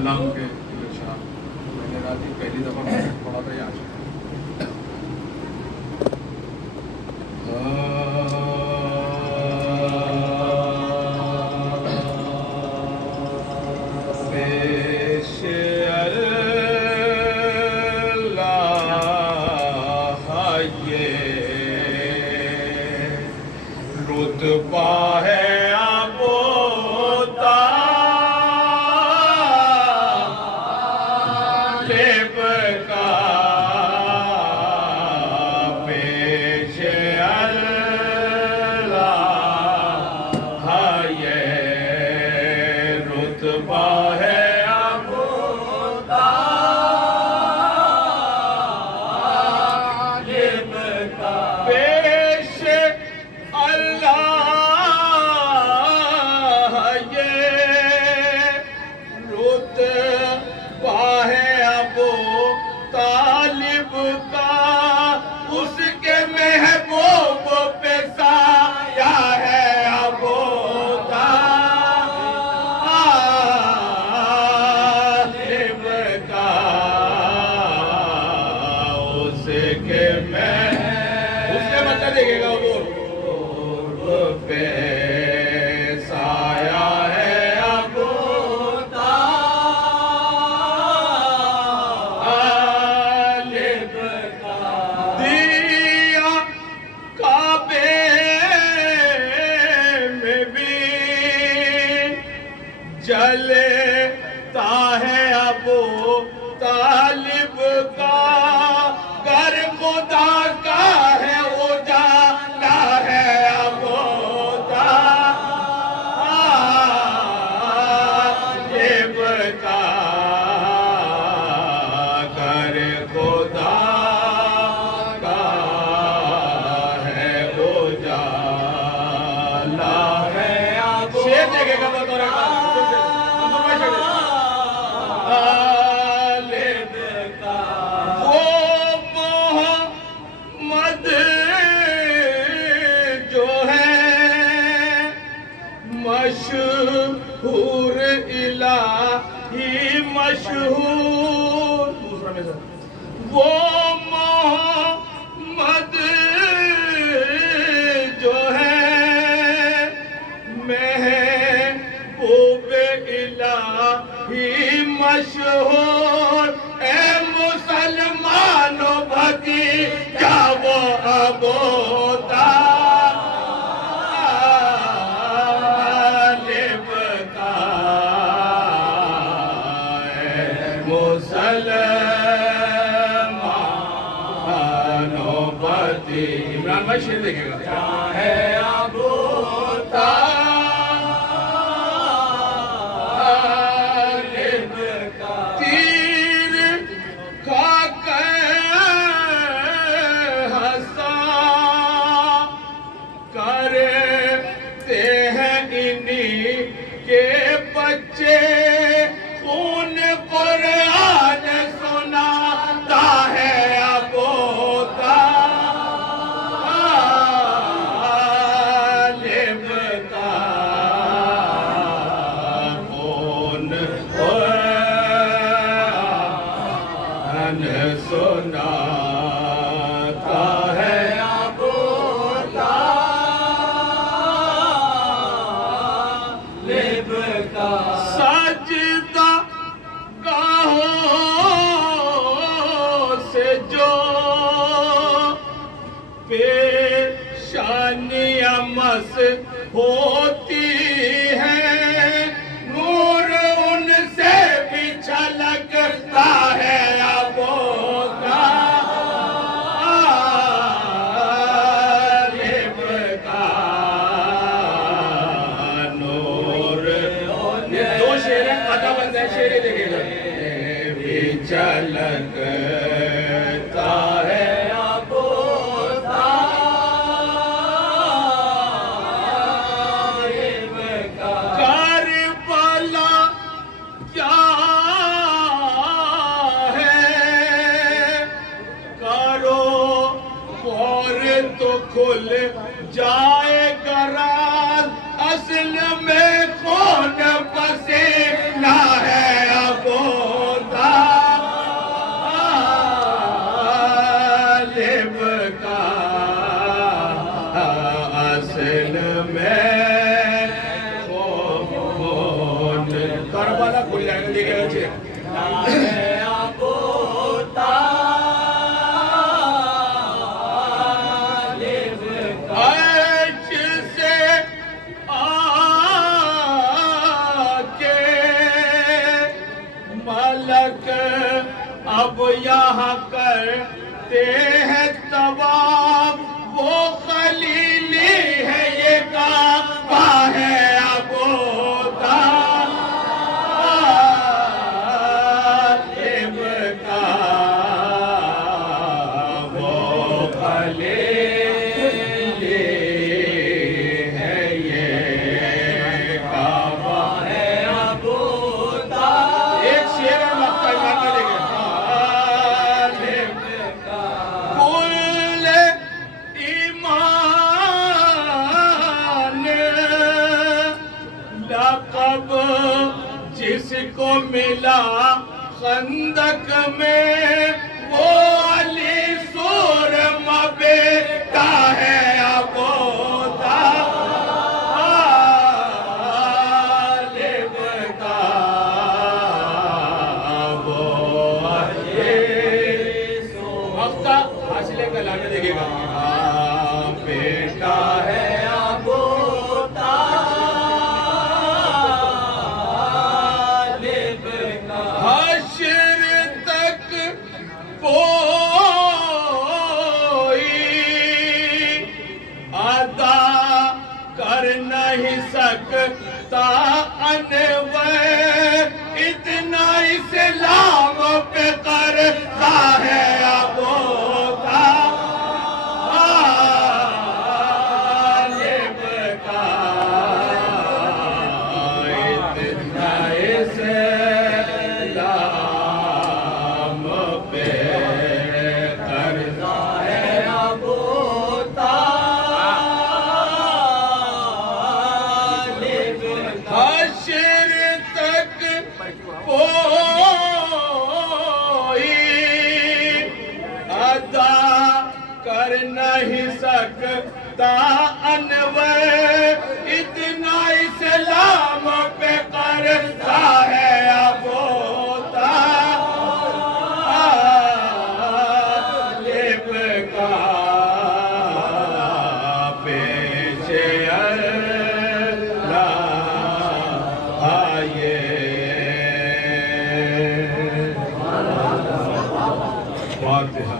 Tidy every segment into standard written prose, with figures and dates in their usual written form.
सलाम के शान। मैंने रात ही पहली दफ़ा मैंने पढ़ा था ये आज। रुतबा है अबोता लेब का पेश अल्लाह ये रुतबा है अबोता लेब का पेश अल्लाह ये रुतबा है अबू तालिब का उसके महबूब पे साया है अबू तालिब का उसके मतलब देखेगा वो पे साया है अबू तालिब का दिया काबे में भी जलता है अबू तालिब का घर खुदा का है उजाला है अबू तालिब का घर खुदा का है उजाला है अबू। शेर देखेगा बतौर मशहूर इलाही मशहूर दूसरा में वो मोहम्मद जो है महबूब इलाही मशहूर ए मुसलमानों भतीजा वो अबू इमरान भाई शेर देखेगा क्या है अबू तालिब का तीर खाकर हंसा करते हैं इन्हीं के बच्चे खून कुरान सुनाता है अबू सुनाता है अबू तालिब का सजदा गाहों से जो पेशानियां मस होती है नूर उनसे भी छलकता है अबू तालिब का नूर। दो शेर पता बनता है शेर देखेगा भी छलकता है अबू तालिब का करबला क्या तो खुल जाएगा राज असल में कौन पसीना है अबू अब यहाँ करते हैं तवाफ, वो खलीली है ये काबा है अबू तालिब का, वो खलीली है ये काबा है अबू तालिब। एक शेर मक्का में करेंगे जिसको मिला खंदक में वो अली सूरमा बेटा है अबू तालिब का, वो अली मक्का हासिल का लाने देखेगा बेटा है अबू सकता अनवर इतना इस्लाम पे करता है अबू तालिब का, इतना इस्लाम पे करता है अबू कर नहीं सकता अनवर इतना इस्लाम पे करता है अबू तालिब का, पेशे अल्लाह आए फातिहा।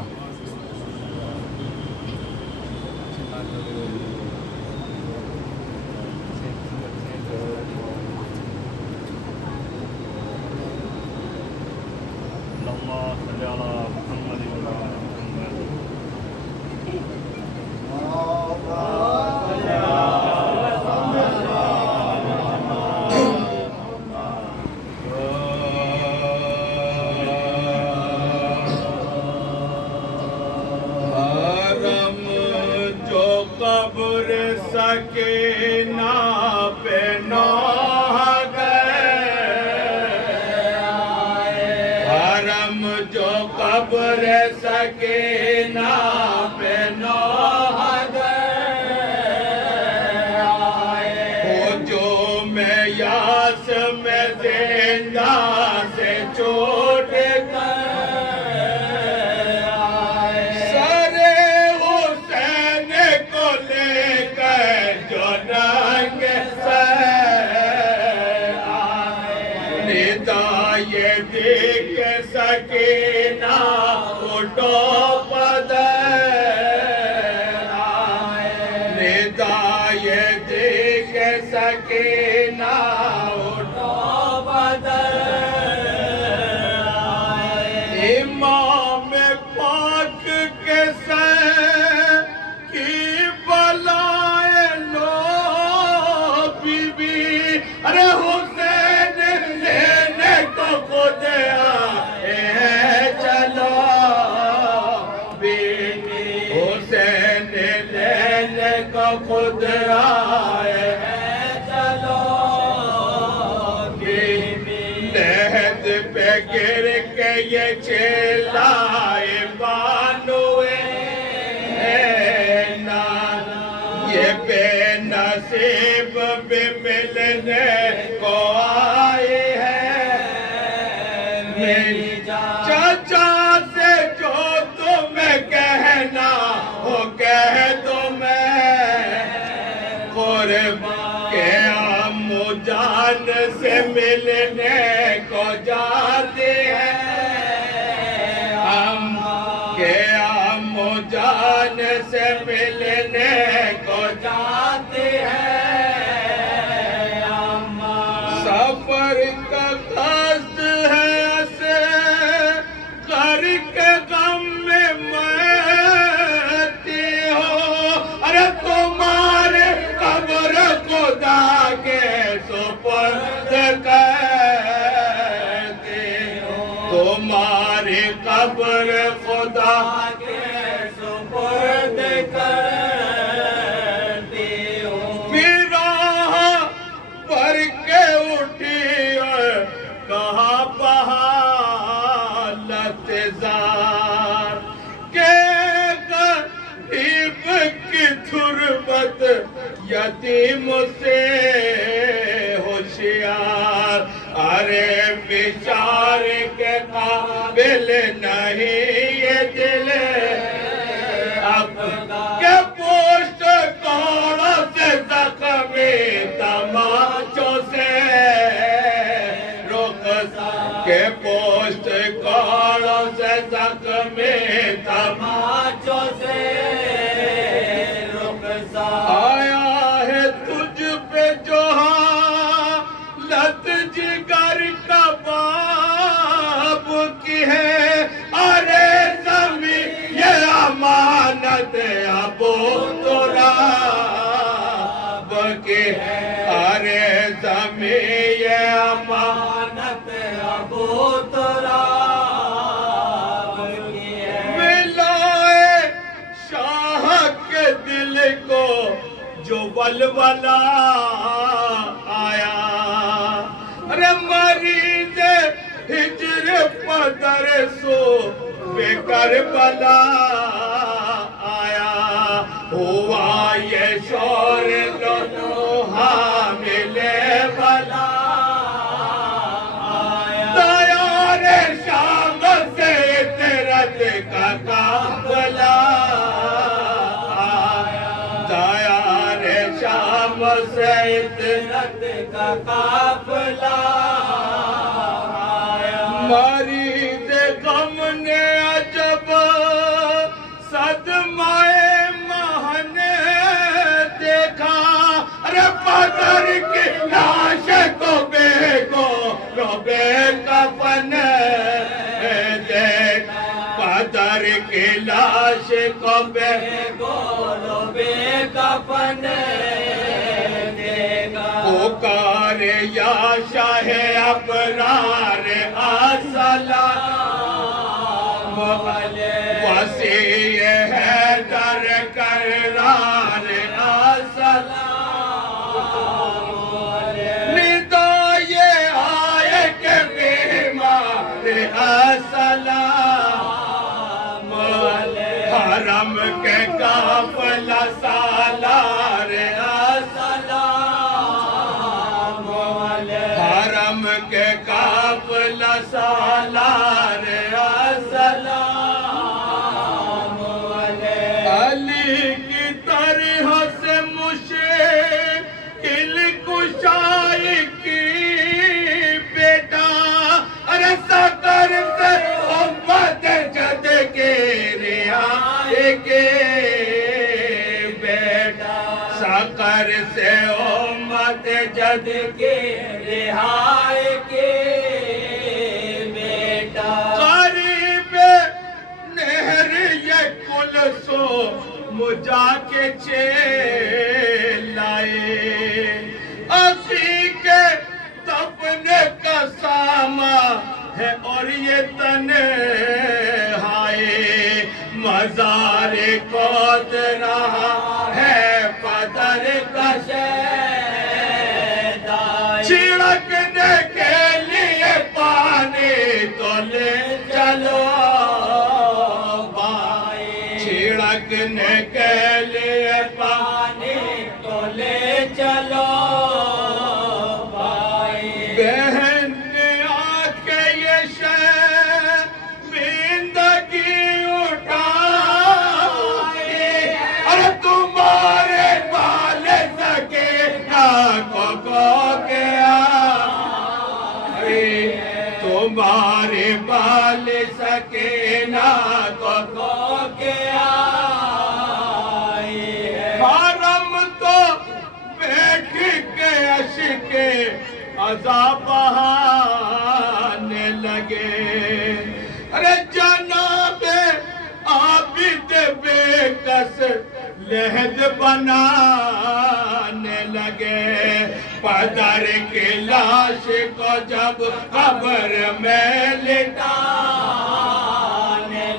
कब्र सकीना पे नौह गए, हरम जो कब्र सकीना पे नौह गए, वो जो मैं यास में जिंदा से छोड़ ये देख सकीना उठो पदर निदा, ये देख सकीना उठो पदर, इमाम पाक के सर की बलाए लो बीबी, अरे हुसैन लेने को खुद आए चलो बीबी, हुसैन लेने को खुद आए चलो बीबी, लहद पे गिर के ये चिल्लाए बानुए ना, ये बेनसीब भी मिलने को आए हैं जान से मिलने को जाते हैं हम के अम्मो जान से मिलने को जाते हैं अम्मा सफर का कष्ट है से करके गम में मरती हो अरे तुम्हारे कब्र खुदा के सुपुर्द करते हो तुम्हारी कब्र खुदा के सुपुर्द करते हो फिर राह भर के उठी और कहा बहालत जार के गरीब की तुरबत यतीम से होशियार अरे बेचारे के काबिल नहीं ये दिल अब के पोस्ट कौड़ों से जख्मी तमाचों से रोक के पोस्ट कौड़ों से जख्मी तमाचों से रोक आया है तुझ पे जो हालत जिगर का बाप की है अरे ज़मीं ये अमानत अबू तुराब की है अरे ज़मीं ये अमानत अबू तुराब की है मिलाए शाह के दिल को जो वलवला आया अरे मरीज हिजर पदर सो बेकर बला आया हुआ ये शोर लोहा मिले बला आया तैयार शाम से तेरत का काफला से इतरत का काफला आया मरीज गम ने अजब सदमाए महन देखा अरे पदर की लाश को बेगो रोबे कफन देख पदर की लाश को बेगो रोबे कफन पुकार या शाहे अबरार अस्सलाम वसी है दर करार अस्सलाम निदा ये आए के बीमार अस्सलाम हरम के काफला सालार हरम के काफला सालार अस्सलाम अली की तरह से मुश्किल कुशाई की बेटा अरे सकर से उम्मत जद के रियाए के बेटा सकर से उम्मत जद के रिहाय के बेटा गरीब नहर ये कुल सो मुझा के लाए असी के तपने का सामा है और ये तने हाय मज़ारे को रहा है पदर का छिड़कने के लिए पानी तो ले चलो भाई छिड़कने के लिए पानी तो ले चलो भाई बहन ने आके ये जिंदगी उठाई अरे तुम्हारे बाल सके ना को के आए, तुम्हारे बाल सकीना को के आए। हरम तो बैठ के अशके अज़ाब बहाने लगे। अरे जनाबे आबिद बेकस लहद बनाने लगे। पदर की लाश को जब कब्र में लिटाने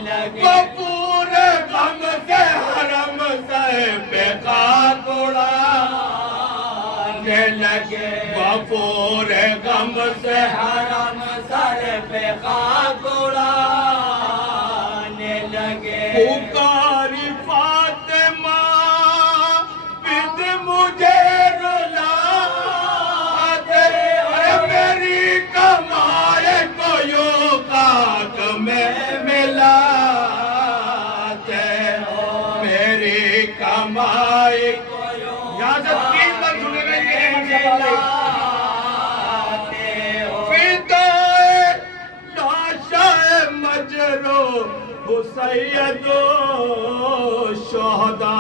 लगे, वो पूरे गम से हरम से बेखाक उड़ाने लगे। वो पूरे गम से हरम सर पे खाक उड़ाने लगे। पुकारी फातिमा बिद मुझे रुला दे, अरे मेरी कमाए को यूं खाक में मिला दे, मेरी कमाई को यहाँ से 3 बार सुनेंगे ये मसला। मजरो हुसैदो शोहदा,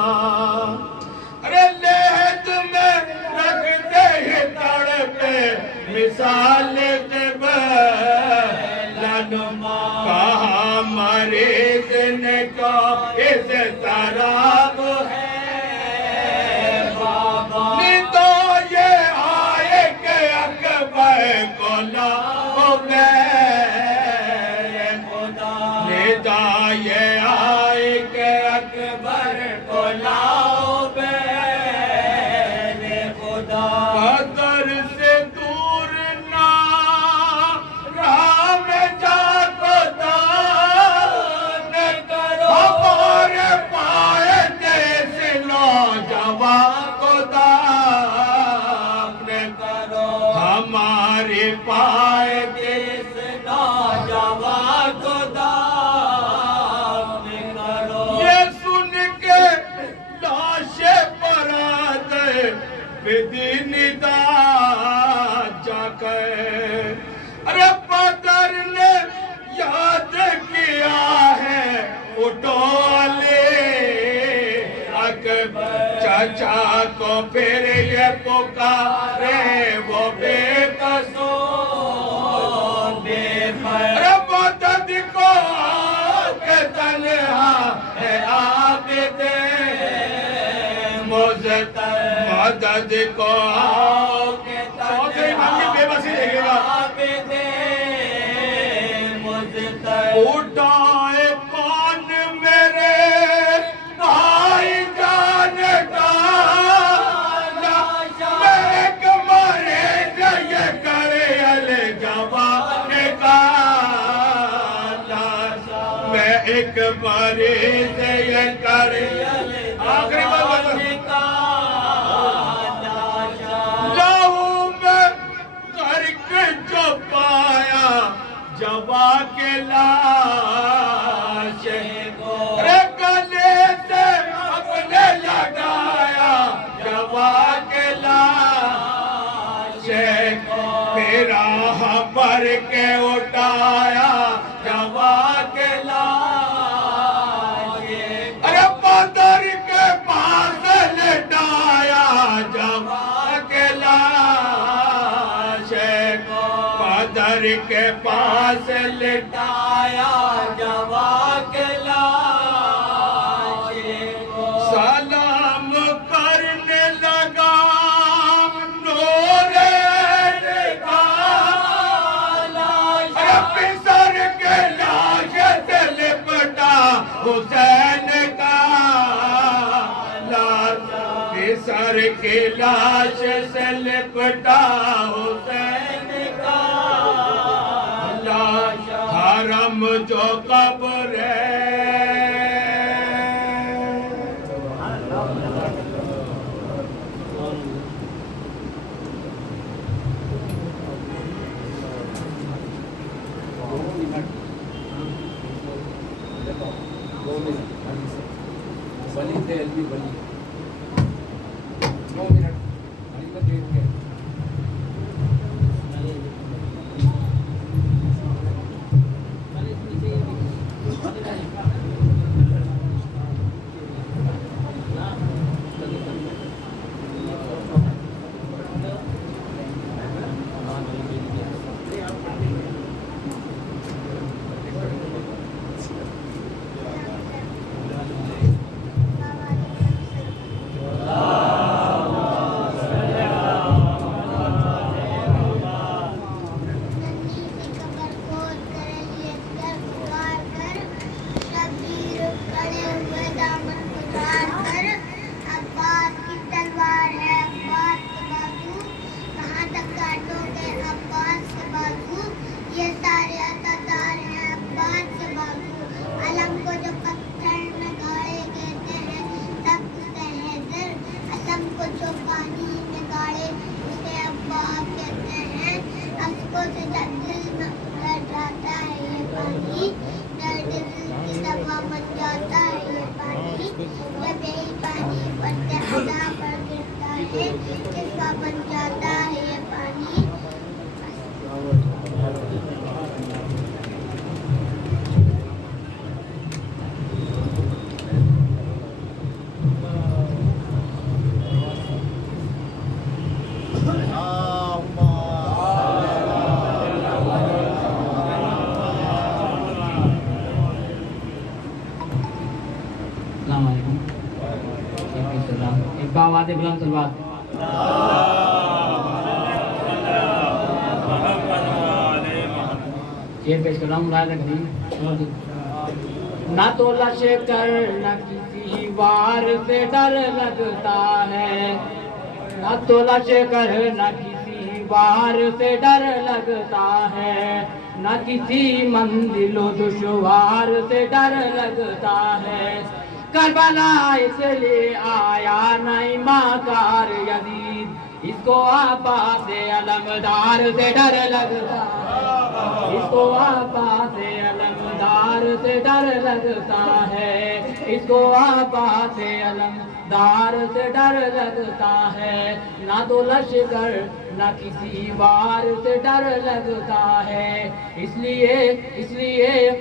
अरे लहद में रखते ही तड़पे मिसाल क़िबला। कहा मरीज ने को इस तरह है बाबा, निदा ये आए के अकबर को लाओ ये आए के अकबर को लाओ बेरे खुदा। कदर से दूर ना राह में जा खुदा न करो, हमारे पाए देश नौजवान खुदा न करो, हमारे पाए देश नौजवान खुदा। निदा जाकर, अरे पदर ने याद किया है उठोले अकबर चाचा को, फिर ये पुकारे वो बेकसो अरे मदद को के तन्हा है आबिदे मुज़्तर, मदद को चौधरी इमाम की बेबसी देखेगा। उठाए कौन मेरे भाई जान का एक मरे ये करे अल जवान का, मैं एक मरे ये करे आखिरी बात पाया जवा के लाश रे गले से अपने लगाया जवा के लाश, मेरा पर के उठाया जवा के लाश, अरे पदर के पास लटाया जवा के लाश, पदर के पास लिटाया जवा के लाश, सलाम करने लगा नूरे का लाश, पिसर के लाश से लिपटा हुसैन का लाश, पिसर के लाश से लिपटा हुसैन का लाश, हरम जो कब्र है बली थे एलबी बली 9 मिनट अभी तो देख के दिल लड़ जाता है ये पानी, दर्द दिल की दवा बन जाता है ये पानी, जब यही पानी पत्ते अदा पर गिरता है, किसका बन जाता है ये पानी। एक बात है बुलंद सलवात। शेर पेश कर रहा हूँ मुराद करीम। ना तो लश्कर न किसी वार से डर लगता है, ना तो लश्कर न किसी वार से डर लगता है, न किसी मंजिलो दुश्वार से डर लगता है। करबला इसलिए आया नहीं माकार यजीद, इसको आपा से अलमदार से डर लगता है, इसको आपा से अलमदार से डर लगता है, इसको आपा से अलमदार से डर लगता है। ना तो लश्कर ना किसी वार से डर लगता है, इसलिए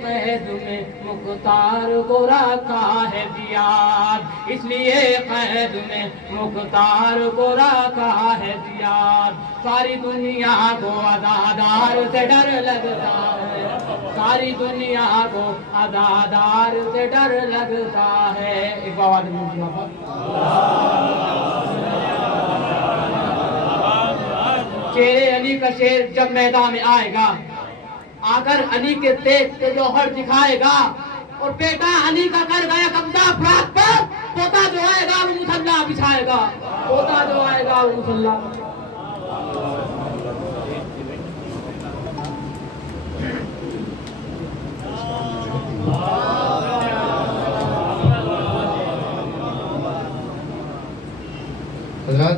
कैद में मुख्तार को रखा है जियाद, इसलिए कैद में मुख्तार को रखा है जियाद। सारी दुनिया को अज़ादार से डर लगता है, सारी दुनिया को अज़ादार से डर लगता है। एक बात शेरे अली का शेर जब मैदान में आएगा, आकर अली के तेज से जौहर दिखाएगा, और बेटा अली का कर गया कब्जा फराक पर, पोता जो आएगा वो मुसल्ला बिछाएगा, पोता जो आएगा वो मुसल्ला। हज़रात,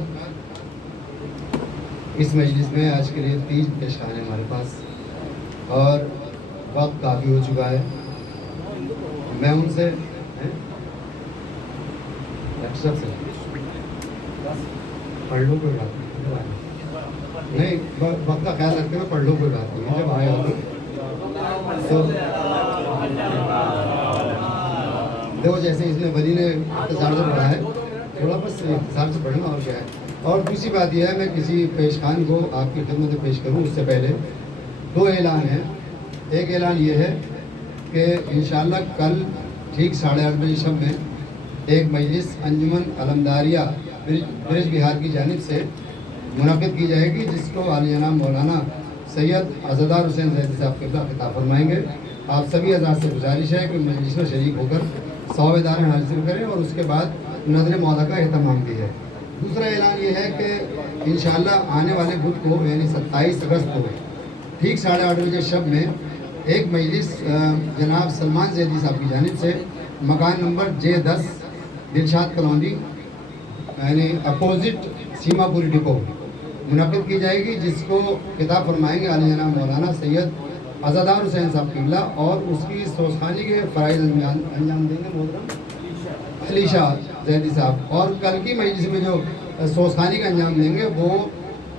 इस मजलिस में आज के लिए 3 पेशखाने हमारे पास, और वक्त काफ़ी हो चुका है। मैं उनसे पढ़ लो, कोई बात नहीं, वक्त का ख्याल रखते हुए पढ़ लो, कोई बात नहीं। जब आए हो तो देखो, जैसे इसमें वली ने इंतजार से पढ़ा है, थोड़ा बस इंतजार से पढ़ना, और क्या है। और दूसरी बात यह है, मैं किसी पेशखान को आपकी खिदमत में पेश करूं उससे पहले 2 ऐलान हैं। एक ऐलान ये है कि इंशाअल्लाह कल ठीक 8:30 बजे शब में एक मजलिस अंजुमन अलमदारिया ब्रिज बिहार की जानिब से मुनक़िद की जाएगी, जिसको आलियानाम मौलाना सैयद अज़दार हुसैन ज़ैदी साहब क़िबला खिताब फरमाएंगे। आप सभी हज़रात से गुजारिश है कि मजलिस में शरीक होकर सवाब हासिल करें, और उसके बाद नज़र मौला का एहतमाम भी है। दूसरा ऐलान ये है कि इंशाअल्लाह आने वाले बुध को यानी 27 अगस्त को ठीक 8:30 बजे शब में एक मजलिस जनाब सलमान ज़ैदी साहब की जानिब से मकान नंबर J10 दिलशाद कॉलोनी यानी अपोजिट सीमापुरी डिपो मुनक़िद की जाएगी, जिसको खिताब फरमाएंगे आलियाना मौलाना सैयद अज़दार हुसैन साहब क़िबला, और उसकी सोसखानी के फ़राइज़ अंजाम देंगे मोहतरम अली शाह ज़ैदी साहब। और कल की मजलिस में जो सोसखानी का अंजाम देंगे वो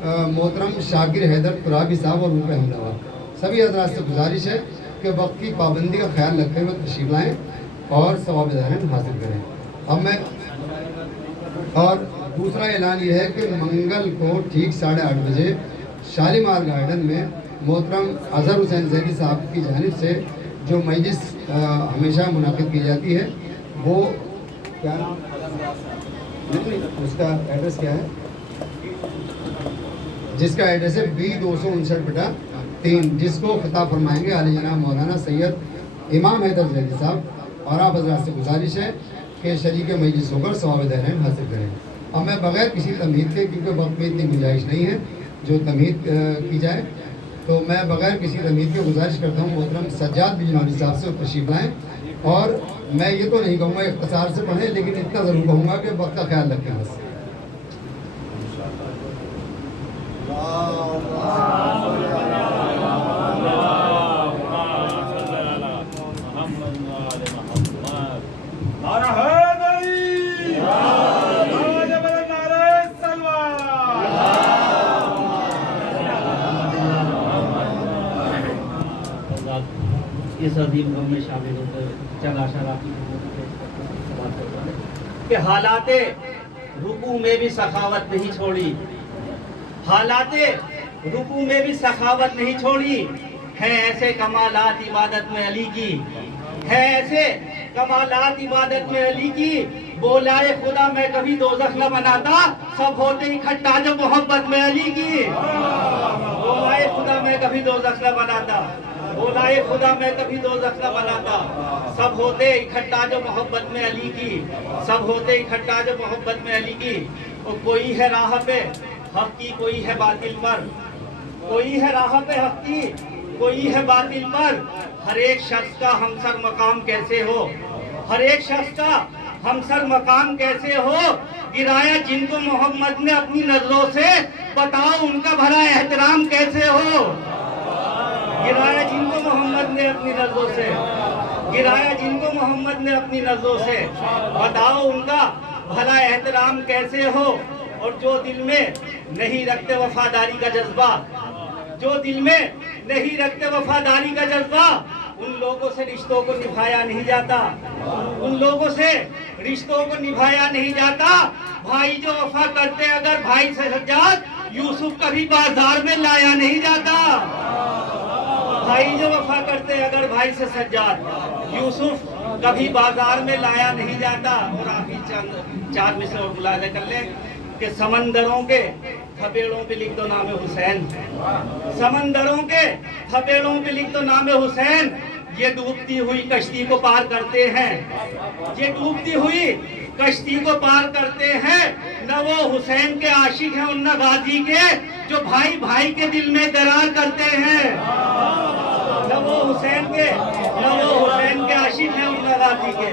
मोहतरम शाकिर हैदर तुराबी साहब और उनके हमदवा। सभी हज़रात से गुजारिश है कि वक्त की पाबंदी का ख्याल रखते हुए तशरीफ़ लाएँ और सवाब हासिल करें। अब मैं और दूसरा ऐलान ये है कि मंगल को ठीक 8:30 बजे शालीमार गार्डन में मोहतरम अज़हर हुसैन ज़ैदी साहब की जानिब से जो मजलिस हमेशा मुनाक़िद की जाती है, वो क्या उसका एड्रेस क्या है, जिसका एड्रेस है B259/3, जिसको खिताब फरमाएंगे आली जनाब मौलाना सैयद इमाम हैदर ज़ैदी साहब। और आप हज़रात से गुजारिश है कि शरीक मजलिस होकर सवाब दहरान हासिल करें। अब मैं बग़ैर किसी तमहीद के, क्योंकि वक्त में इतनी गुंजाइश नहीं है जो तमहीद की जाए, तो मैं बग़ैर किसी तमहीद के गुजारिश करता हूँ मोहतरम सज्जाद बिजनौरी साहब से तशरीफ़ लाएँ। और मैं ये तो नहीं कहूँगा इख्तिसार से पढ़ें, लेकिन इतना ज़रूर कहूँगा कि वक्त का ख्याल रखें बस। इस अजीम गम में शामिल होते हुए चंद आशारा कि हालाते रुकू में भी सखावत नहीं छोड़ी, हालाते रुकू में भी सखावत नहीं छोड़ी, है ऐसे कमालात इबादत में अली की, है ऐसे कमालात इबादत में अली की। बोलाए खुदा मैं कभी दोज़ख न बनाता, सब होते इकट्ठा जो मोहब्बत में अली की। बोलाए खुदा मैं कभी दोज़ख न बनाता, बोलाए खुदा मैं कभी दोज़ख न बनाता, सब होते इकट्ठा जो मोहब्बत में अली की, सब होते इकट्ठा जो मोहब्बत में अली की। और कोई है राह पे हक की, कोई है बातिल पर, कोई है राह पे हक की, कोई है बातिल पर। हर एक शख्स का हमसर मकाम कैसे हो, हर एक शख्स का हमसर मकाम कैसे हो। गिराया जिनको मोहम्मद ने अपनी नजरों से, बताओ उनका भला एहतराम कैसे हो। गिराया जिनको मोहम्मद ने अपनी नजरों से, गिराया जिनको मोहम्मद ने अपनी नजरों से, बताओ उनका भला एहतराम कैसे हो। और जो दिल में नहीं रखते वफादारी का जज्बा, जो दिल में नहीं रखते वफादारी का जज्बा, उन लोगों से रिश्तों को निभाया नहीं जाता, उन लोगों से रिश्तों को निभाया नहीं जाता। भाई जो वफा करते अगर भाई से सज्जाद, यूसुफ कभी बाजार में लाया नहीं जाता। भाई जो वफा करते अगर भाई से सज्जाद, यूसुफ कभी बाजार में लाया नहीं जाता। और आप ही चार मिसरे और मुलाज़ा कर ले कि समंदरों के थपेड़ों पे लिख दो नाम हुसैन, समंदरों के थपेड़ों पे लिख दो नाम हुसैन। ये डूबती हुई कश्ती को पार करते हैं, ये डूबती हुई कश्ती को पार करते हैं। न वो हुसैन के आशिक हैं और न गाजी के, जो भाई भाई के दिल में दरार करते हैं। न वो हुसैन के, न वो हुसैन के आशिक हैं और न गाजी के,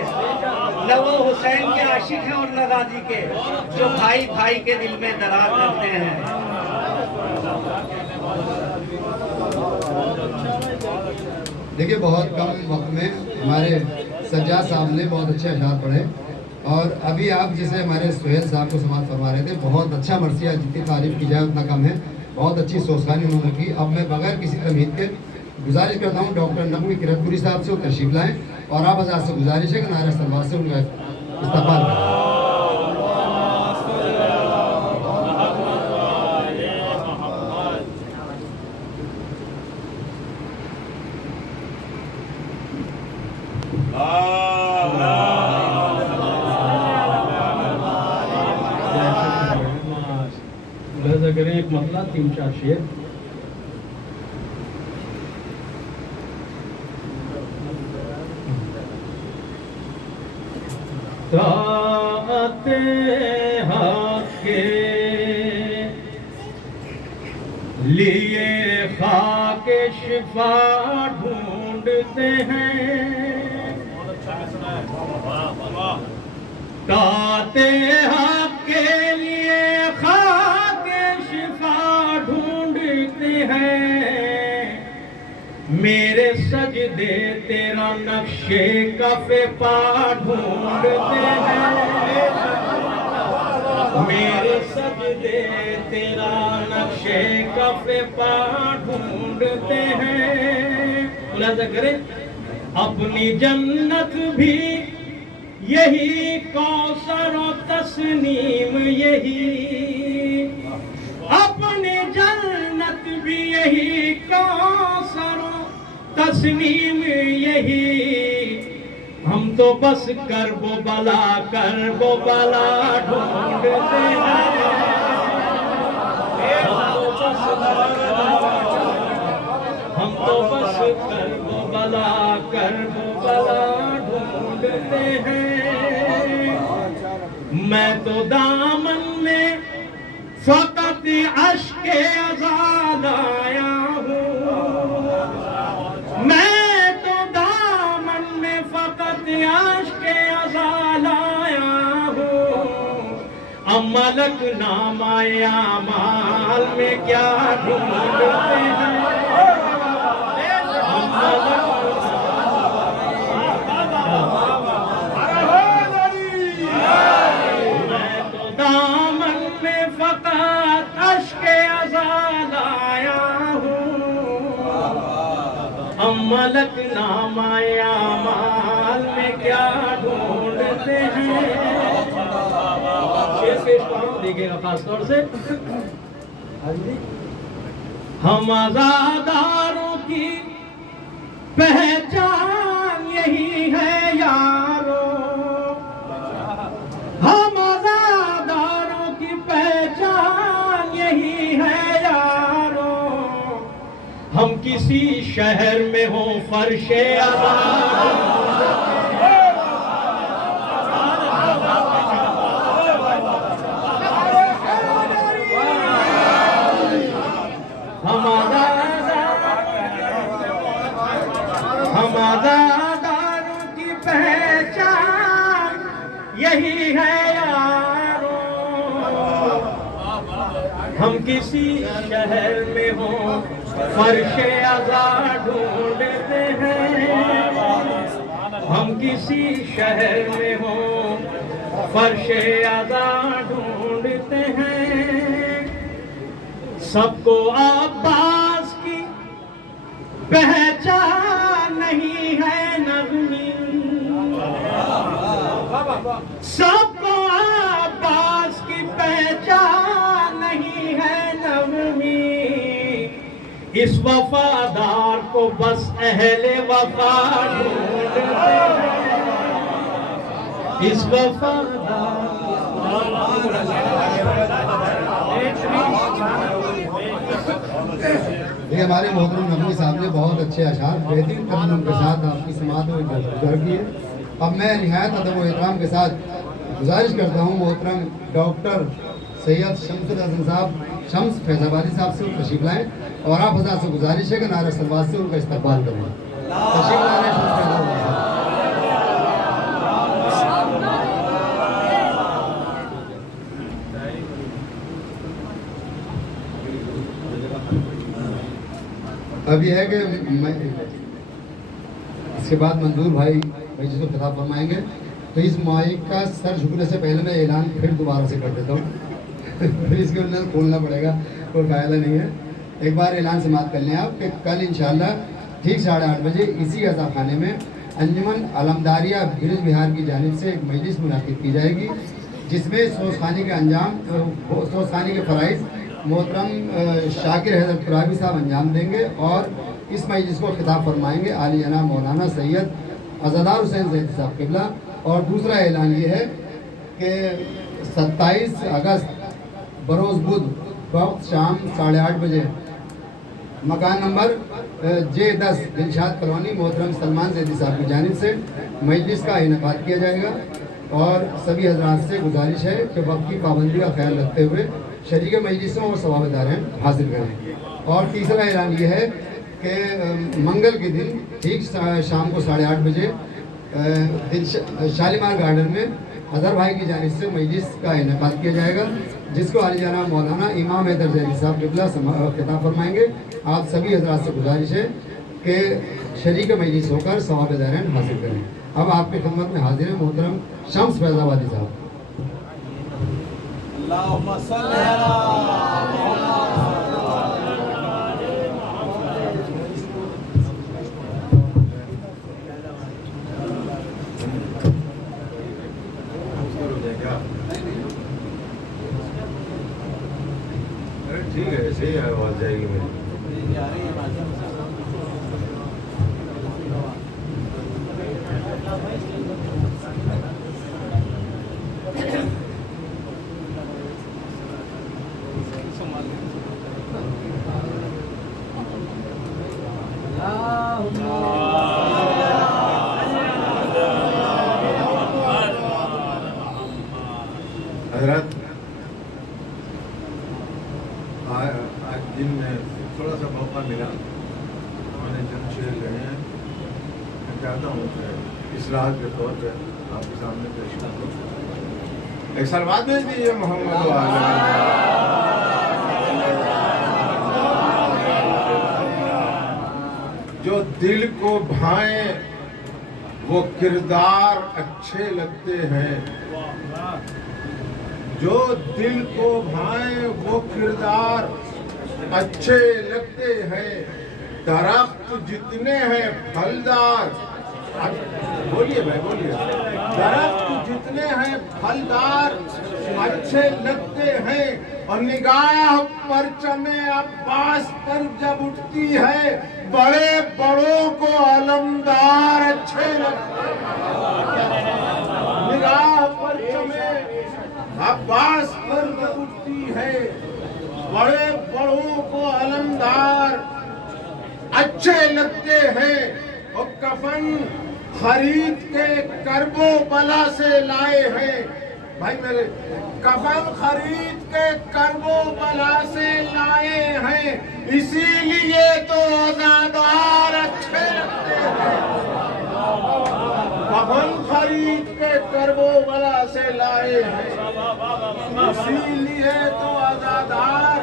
न वो हुसैन के आशिक हैं और न गाजी के, जो भाई भाई के दिल में दरार करते हैं। देखिए, बहुत कम वक्त में हमारे सज्जाद साहब ने बहुत अच्छे अशार पढ़े। और अभी आप जैसे हमारे सुहेल साहब को समाप्त फरमा रहे थे, बहुत अच्छा मरसिया, जितनी तारीफ की जाए उतना कम है। बहुत अच्छी सोचखानी उन्होंने की। अब मैं बगैर किसी तमहीद के गुजारिश करता हूँ डॉक्टर नकवी किरतपुरी साहब से वो तशरीफ लाएँ, और आप आज़ाद से गुजारिश है कि नारा सलवार से उनका इस्तेमाल करें। करें एक मतला 3-4 शेर। ताते हक़ लिए खाके शिफा ढूंढते हैं, ताते हक़ के लिए खाके शिफा ढूंढते हैं। मेरे सजदे तेरा नक्शे कफ़े पा ढूंढते हैं, मेरे सजदे तेरा नक्शे कफ़े पा ढूंढते हैं। मुलाज़ा करें, अपनी जन्नत भी यही, कौसर और तस्नीम यही, अपनी जन्नत भी यही, कौसर और तस्नीम यही। हम तो बस करबो बला ढूंढते हैं, हम तो बस करबो बला ढूंढते हैं। मैं तो दामन में फ़क़त अश्के अज़ाल आया हूँ, मैं तो दामन में फ़क़त अश्के अज़ाल आया हूँ। अब मलक नामाए आमाल में क्या ढूंढते हैं, हम मलक नामाया माल में क्या ढूंढते हैं। शेष पेश करो, देखिएगा खास तौर से। हम आजादारों की पहचान यही है यारो, हम आजादारों की पहचान यही है यारो। हम किसी शहर में हो फर्शे आजाद, हम आजादारों की पहचान यही है यारो। हम किसी शहर में हो फर्शे आजाद ढूंढते हैं, हम किसी शहर में हो फर्शे आजाद ढूंढते हैं। सबको अब्बास की पहचान नहीं है नगमी, सबको अब्बास की पहचान नहीं है नगमी। इस वफादार को बस अहले वफा ढूंढते हैं, इस वफादार। ये हमारे मोहतरम नकवी साहब ने बहुत अच्छे अशार बेहतरीन तरन्नुम के साथ आपकी समात में गुज़ार की है। अब मैं निहायत अदब व एहतराम के साथ गुजारिश करता हूँ मोहतरम डॉक्टर सैयद शम्सुल हसन साहब शम्स फैजाबादी साहब से तशरीफ लाएँ और आप हज़रात से गुजारिश है कि नारा सलवात से उनका इस्तकबाल करें। तशरीफ ला रहे हैं शम्स फैजाबादी साहब। अब यह है कि मैं इसके बाद मंजूर भाई जिसको खिताब फरमाएंगे, तो इस माइक का सर झुकने से पहले मैं ऐलान फिर दोबारा से कर देता हूँ फिर इसके अंदर खोलना पड़ेगा, कोई फायदा नहीं है। एक बार ऐलान समाप्त कर लें आप कि कल इंशाल्लाह ठीक 8:30 बजे इसी अज़ाब खाने में अंजुमन अलमदारिया ब्रिज बिहार की जानिब से एक मजलिस मुनाकिद की जाएगी, जिसमें सोसखानी के अंजाम सोसखानी के फ़राइज़ मोहतरम शाकिर हैदर तुराबी साहब अंजाम देंगे और इस मजलिस को खिताब फरमाएंगे आली जनाब मौलाना सैयद अज़दार हुसैन ज़ैदी साहब क़िबला। और दूसरा ऐलान ये है कि 27 अगस्त बरोज़ बुध वक्त शाम 8:30 बजे मकान नंबर J10 दिलशाद कॉलोनी मोहतरम सलमान ज़ैदी साहब की जानिब से मजलिस का इनेकाद किया जाएगा। और सभी हज़रात से गुजारिश है कि वक्त की पाबंदी का ख्याल रखते हुए शरीक मजलिसों और सवाबदारें हासिल करें। और तीसरा ऐलान ये है कि मंगल के दिन ठीक शाम को 8:30 बजे शालीमार गार्डन में अजहर भाई की जानिब से मजलिस का इनेकाद किया जाएगा, जिसको आली जनाब मौलाना इमाम हैदर ज़ैदी साहब क़िबला खिताब फरमाएंगे। आप सभी हज़रात से गुजारिश है कि शरीक मजलिस होकर सवाबदारें हासिल करें। अब आपकी खिदमत में हाजिर है मोहतरम शम्स फैजाबादी साहब। ठीक है, ऐसे ही आवाज जाएगी मेरी। हजरत आज दिन में थोड़ा सा मौका मिला, मैंने जन शेर गए हैं, मैं चाहता हूँ कि इस्लाह के तौर पर आपके सामने पेश करूँ। एक सलवात भेज दीजिए मोहम्मद जो दिल को भाए वो किरदार अच्छे लगते हैं, जो दिल को भाए वो किरदार अच्छे लगते हैं। दरख्त जितने हैं फलदार, बोलिए भाई बोलिए, दरख्त जितने हैं फलदार अच्छे लगते हैं, और निगाह परचमे अब्बास पर जब उठती है बड़े बड़ों को अलमदार अच्छे लगते हैं। निगाह परचमे अब्बास पर जब उठती है बड़े बड़ों को अलमदार अच्छे लगते हैं। और कफन खरीद के करबो बला से लाए हैं, भाई मेरे कफन खरीद के करबो बला से लाए हैं, इसीलिए तो आजादार अच्छे लगते हैं। कफन खरीद के करबो बला से लाए हैं, इसीलिए तो आजादार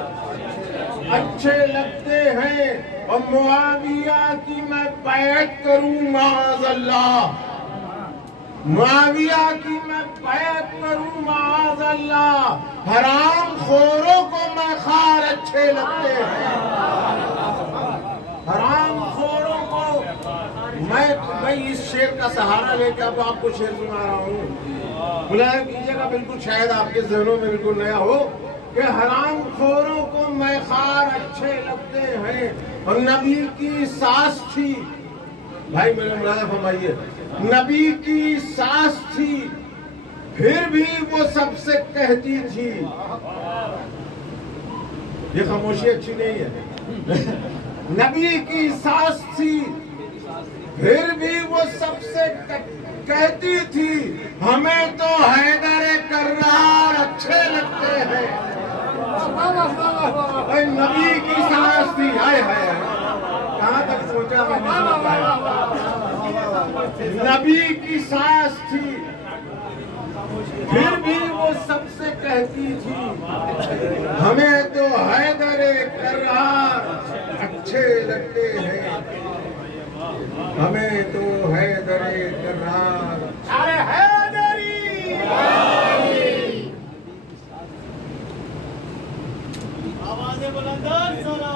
अच्छे लगते हैं। और मुआविया की मैं बैत करूं माअज़ल्लाह, मुआविया की मैं बैत करूं माअज़ल्लाह, हराम खोरों को मैं खार अच्छे लगते हैं। हराम खोरों को मैं इस शेर का सहारा लेकर अब आपको शेर सुना रहा हूँ। मुलायम कीजिएगा, बिल्कुल शायद आपके जहनों में बिल्कुल नया हो कि हराम खोरों को मैं खार अच्छे लगते हैं। और नबी की सास थी, भाई मेरे मुलाजा फरमाइए, नबी की सास थी फिर भी वो सबसे कहती थी, ये खामोशी अच्छी नहीं है। नबी की सास थी फिर भी वो सबसे कहती थी, हमें तो हैदर कर्रार अच्छे लगते हैं। नबी की सास थी, हाय हाय, कहाँ तक सोचा मैंने, नबी की सास थी फिर भी वो सबसे कहती थी, हमें तो हैदर कर्रार अच्छे लगते हैं, हमें तो हैदर कर्रार। अरे हैदरी आवाज़ें बुलंदर सुना।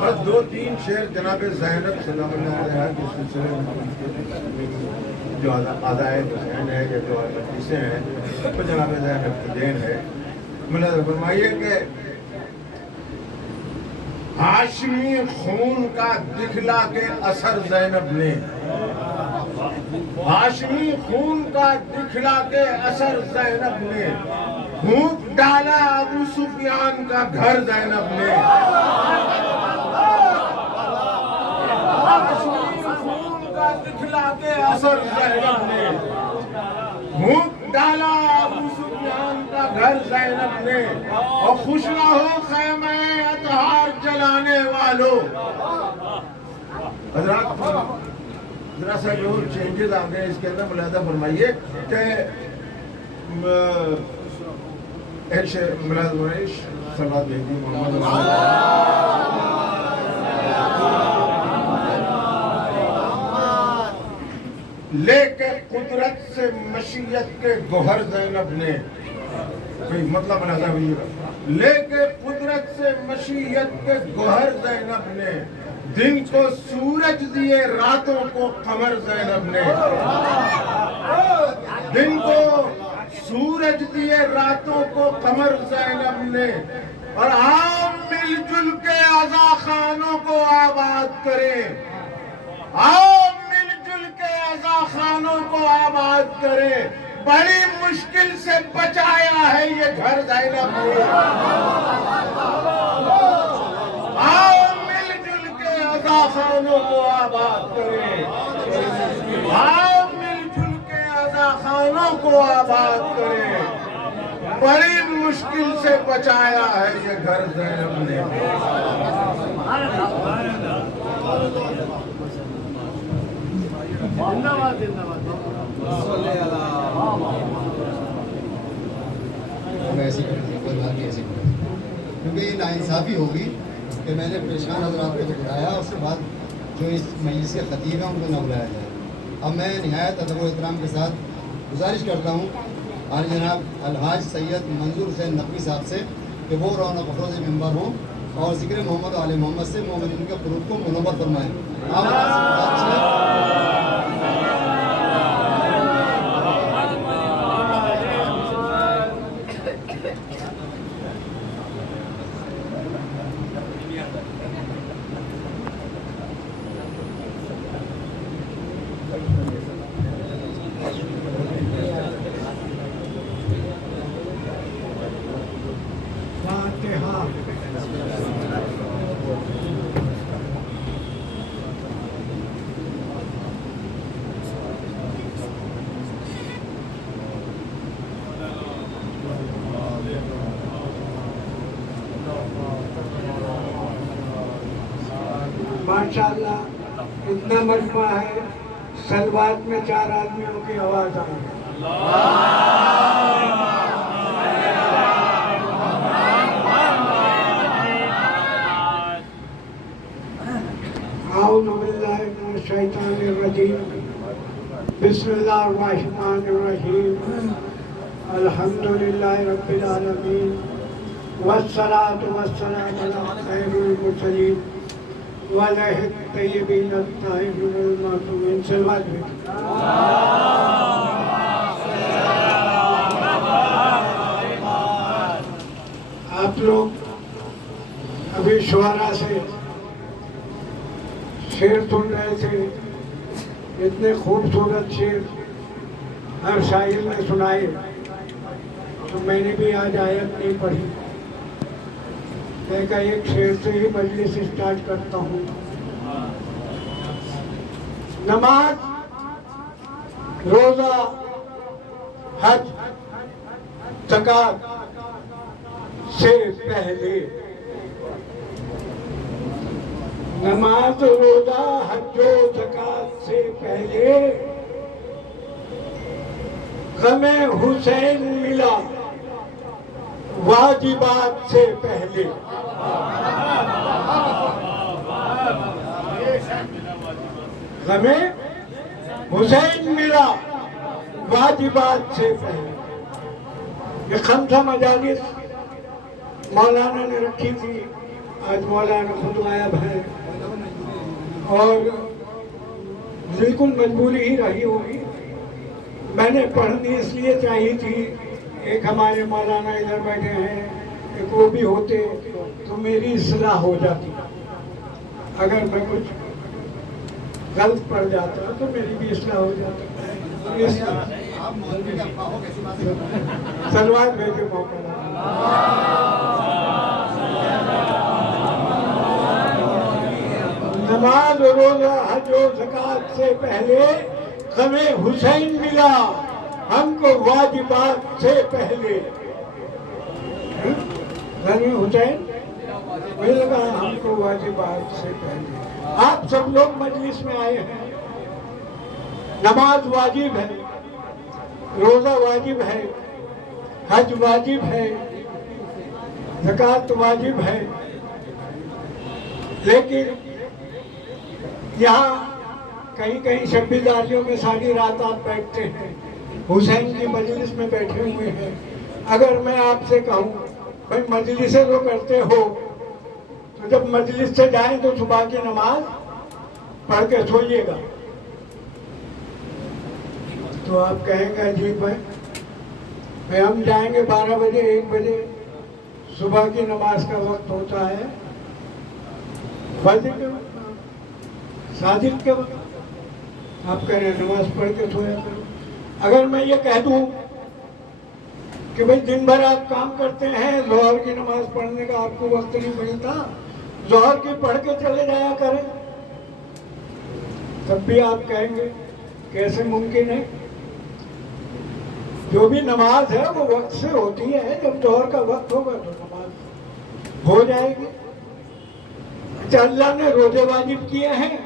बस दो तीन शेर जनाब ज़ैनब सल्लल्लाहु अलैहि के सिलसिले में जो अदाए हुसैन है या जो हदीसें हैं वो जनाब ज़ैनब की देन है। मतलब फरमाइए कि हाशमी खून का दिखला के असर ज़ैनब ने, हाशमी खून का दिखला के असर ज़ैनब ने, भूख डाला अबू सुफियान का घर ज़ैनब ने। हाशमी खून का दिखला के असर ज़ैनब ने, भूख डाला अबू सुफियान का घर ज़ैनब ने। और खुश ना हो खैमे अतहार जलाने वालों। हज़रात जरा सा जो चेंजेस आ गए इसके अंदर मुलाहिज़ा फरमाइए कि सलात भेजी लेके कुदरत से मशीयत के गोहर ज़ैनब ने, कोई मतलब मुलाहिज़ा हुई, लेके कुदरत से मशीयत के गोहर ज़ैनब ने, दिन को सूरज दिए रातों को कमर ज़ैनब ने, दिन को सूरज दिए रातों को कमर ज़ैनब ने। और आओ मिलजुल के आज़ा खानों को आबाद करें, आओ मिलजुल के आज़ा खानों को आबाद करें, बड़ी मुश्किल से बचाया है ये घर ज़ैनब ने। आओ मिलजुल के आज़ा खानों को आबाद करें, आओ मिलजुल के आज़ा खानों को आबाद करें, बड़ी मुश्किल से बचाया है ये घर ज़ैनब ने। जिंदाबाद जिंदाबाद। ऐसी ऐसी क्योंकि ये नाइंसाफ़ी होगी कि मैंने परेशान हज़रात को तो बुलाया, उसके बाद जो इस मजलिस के खतीब हैं उनको न बुलाया जाए। अब मैं निहायत अदब व एहतराम के साथ गुजारिश करता हूँ और जनाब अलहाज सैयद मंजूर हुसैन नकवी साहब से कि वो रौनक अफरोज़ मेंबर हों और ज़िक्र मोहम्मद आले मोहम्मद से मोमिनीन के क़ुरूब को मुनव्वर फरमाएँ। माशाअल्लाह इतना मजमा है, सलवात में 4 आदमियों की आवाज आई। आऊज़ु बिल्लाहि मिनश शैतानिर रजीम, बिस्मिल्लाहिर्रहमानिर रहीम, अल्हम्दुलिल्लाहि रब्बिल आलमीन, वस्सलातु वस्सलामु अला खैरिल मुरसलीन वालैहि तय्यबीन अत्ताहिरीन मासूमीन। सलवात में आप लोग अभी शुआरा से शेर सुन रहे थे, इतने खूबसूरत शेर हर शायर ने सुनाए, तो मैंने भी आज आयत नहीं पढ़ी। मैं का एक शेर से ही मजलिस स्टार्ट करता हूँ। नमाज, रोजा, हज, ज़कात से पहले, नमाज, रोजा, हज, ज़कात से पहले गमे हुसैन मिला वाजिबात से पहले। गमे हुसैन मिला वाजिबात से पहले। ये खमसा मजालिस मौलाना ने रखी थी, आज मौलाना खुद गायब है और बिल्कुल मजबूरी ही रही होगी। मैंने पढ़नी इसलिए चाहिए थी, एक हमारे मौलाना इधर बैठे हैं, एक वो भी होते तो मेरी इस्लाह हो जाती। अगर मैं कुछ गलत पढ़ जाता तो मेरी भी इस्लाह हो जाती। सलवात भेजो मौका। नमाज, रोजा, हज और ज़कात से पहले हमें हुसैन मिला हमको वाजिबात से पहले। घर में हुसैन मिल लगा हमको वाजिबात से पहले। आप सब लोग मजलिस में आए हैं, नमाज वाजिब है, रोजा वाजिब है, हज वाजिब है, ज़कात वाजिब है, लेकिन यहाँ कहीं कहीं शब्बीदारियों में सारी रात आप बैठते हैं, हुसैन की मजलिस में बैठे हुए हैं। अगर मैं आपसे कहूँ भाई मजलिसें जो करते हो तो जब मजलिस से जाएं तो सुबह की नमाज पढ़ के सोइएगा, तो आप कहेंगे अजीब है भाई हम जाएंगे 12 बजे 1 बजे, सुबह की नमाज का वक्त होता है फजर के वक्त, सादिक के वक्त, आप कह रहे हैं नमाज पढ़ के सोया करो। अगर मैं ये कह दूं कि भाई दिन भर आप काम करते हैं, ज़ोहर की नमाज पढ़ने का आपको वक्त नहीं मिलता, ज़ोहर की पढ़ के चले जाया करें, तब भी आप कहेंगे कैसे मुमकिन है? जो भी नमाज है वो वक्त से होती है, जब ज़ोहर का वक्त होगा तो नमाज हो जाएगी। अच्छा, अल्लाह ने रोजे वाजिब किए हैं,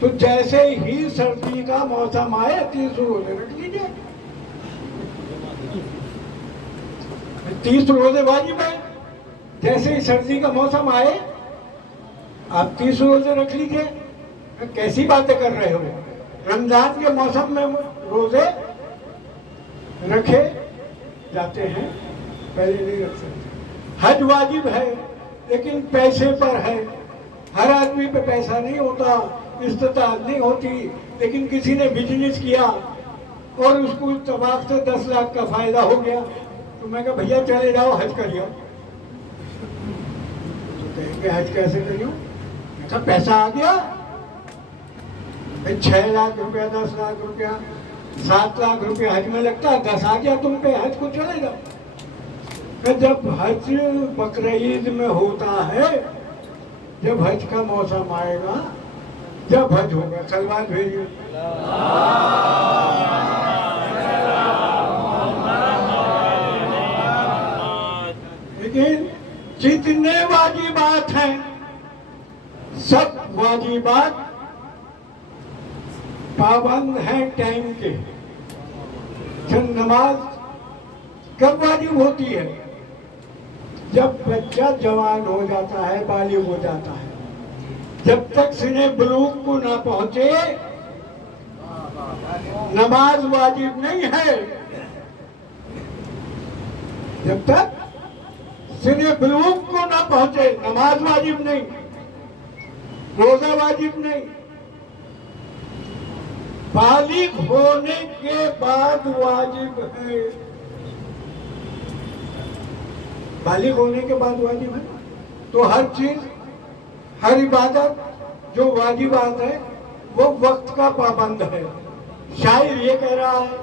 तो जैसे ही सर्दी का मौसम आए 30 रोजे रख लीजिए। 30 रोजे वाजिब है, जैसे ही सर्दी का मौसम आए आप 30 रोजे रख लीजिए। कैसी बातें कर रहे हो? रमजान के मौसम में रोजे रखे जाते हैं, पहले नहीं रख सकते। हज वाजिब है लेकिन पैसे पर है, हर आदमी पे पैसा नहीं होता, इस्तेताअत नहीं होती, लेकिन किसी ने बिजनेस किया और उसको तवाफ से 10 लाख का फायदा हो गया, तो मैं कहा भैया चले जाओ हज करियो। तो कहेंगे हज कैसे करियो? अच्छा पैसा आ गया, 6 लाख रुपया, 10 लाख रुपया, 7 लाख रुपया हज में लगता है, 10 आ गया तुम पे, हज को चले जाओ। जब हज बकरीद में होता है, जब हज का मौसम आएगा, जब हज होगा, सलमान भेजिए। लेकिन जितने वाजिबात हैं सब वाजिबात पाबंद हैं टाइम के। जब नमाज कब वाजिब होती है? जब बच्चा जवान हो जाता है, बालिग हो जाता है। जब तक सिने बुलूग को ना पहुंचे नमाज वाजिब नहीं है। जब तक सिने बुलूग को ना पहुंचे नमाज वाजिब नहीं, रोजा वाजिब नहीं। बालिग होने के बाद वाजिब है, बालिग होने के बाद वाजिब है। तो हर चीज, हर इबादत जो वाजिबात है वो वक्त का पाबंद है। शायर ये कह रहा है,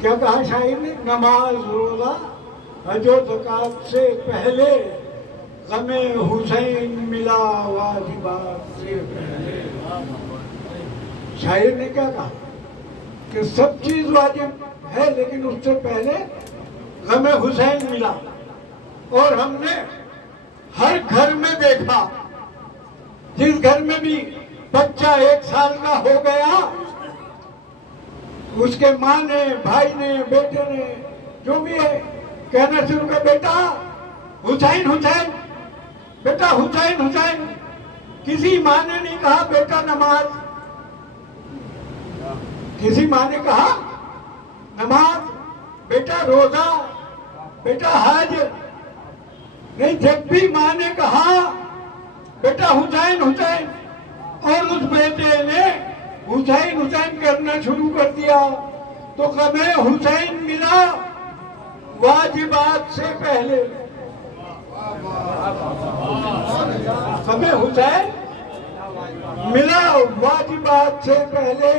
क्या कहा शायर ने? नमाज रोजा हज और ज़कात से पहले गमे हुसैन मिला वाजिबात से पहले। शायर ने क्या कहा कि सब चीज वाजिब है लेकिन उससे पहले गमे हुसैन मिला। और हमने हर घर में देखा, जिस घर में भी बच्चा 1 साल का हो गया, उसके माँ ने, भाई ने, बेटे ने, जो भी है, कहना शुरू कर, बेटा हुसैन हुसैन, बेटा हुसैन हुसैन। किसी माँ ने नहीं कहा बेटा नमाज, किसी माँ ने कहा नमाज, बेटा रोजा, बेटा हज नहीं। जब भी माँ ने कहा बेटा हुसैन हुसैन और उस बेटे ने हुसैन हुसैन करना शुरू कर दिया, तो गमे हुसैन मिला वाजिबात से पहले। गमे हुसैन मिला वाजिबात से पहले।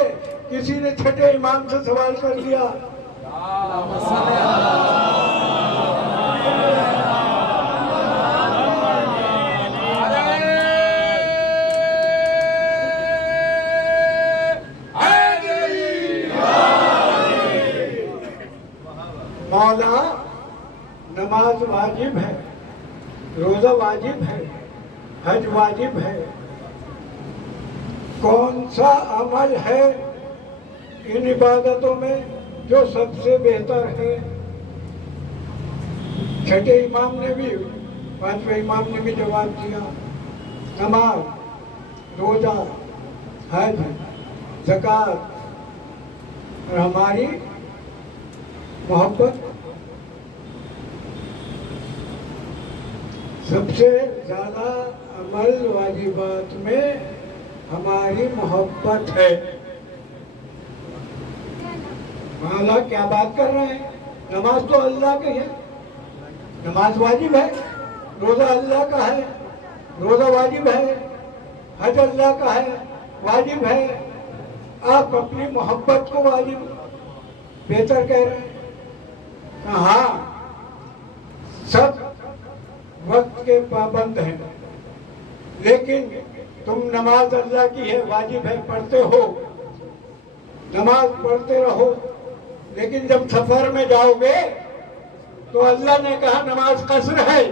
किसी ने छठे इमाम से सवाल कर दिया, मौला नमाज वाजिब है, रोजा वाजिब है, हज वाजिब है, कौन सा अमल है इन इबादतों में जो सबसे बेहतर है? छठे इमाम ने भी, 5वें इमाम ने भी जवाब दिया, नमाज, रोजा, हज, ज़कात और हमारी मोहब्बत। सबसे ज्यादा अमल वाजिबात में हमारी मोहब्बत है। मौला क्या बात कर रहे हैं? नमाज तो अल्लाह की है, नमाज वाजिब है, रोजा अल्लाह का है, रोजा वाजिब है, हज अल्लाह का है, वाजिब है। आप अपनी मोहब्बत को वाजिब बेहतर कह रहे हैं। हाँ, सब वक्त के पाबंद हैं, लेकिन तुम नमाज अल्लाह की है, वाजिब है, पढ़ते हो, नमाज पढ़ते रहो। लेकिन जब सफर में जाओगे तो अल्लाह ने कहा नमाज कसर है,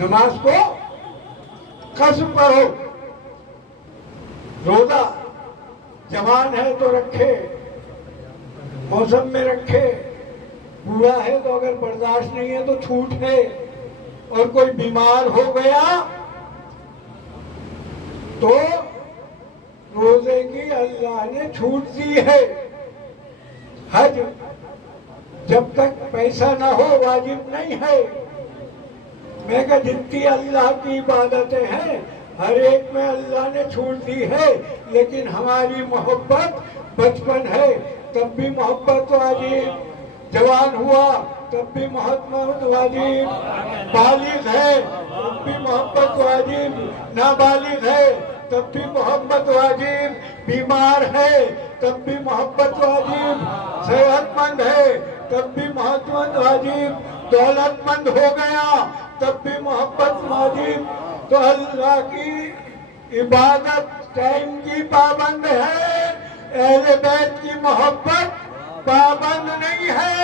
नमाज को कसर पढ़ो। रोजा जवान है तो रखे, मौसम में रखे, बूढ़ा है तो अगर बर्दाश्त नहीं है तो छूट है, और कोई बीमार हो गया तो रोजे की अल्लाह ने छूट दी है। हज जब तक पैसा ना हो वाजिब नहीं है। मैं कहा जितनी अल्लाह की इबादतें हैं हर एक में अल्लाह ने छूट दी है, लेकिन हमारी मोहब्बत बचपन है तब भी मोहब्बत वाजिब, जवान हुआ तब भी मोहब्बत वाजिब, बालिग है तब भी मोहब्बत वाजिब, नाबालिग है तब भी मोहब्बत वाजिब, बीमार है तब भी मोहब्बत वाजिब, सेहतमंद है तब भी मोहब्बत वाजिब, दौलतमंद हो गया तब भी मोहब्बत वाजिब। तो अल्लाह की इबादत टाइम की पाबंद है, अहले बैत की मोहब्बत पाबंद नहीं है।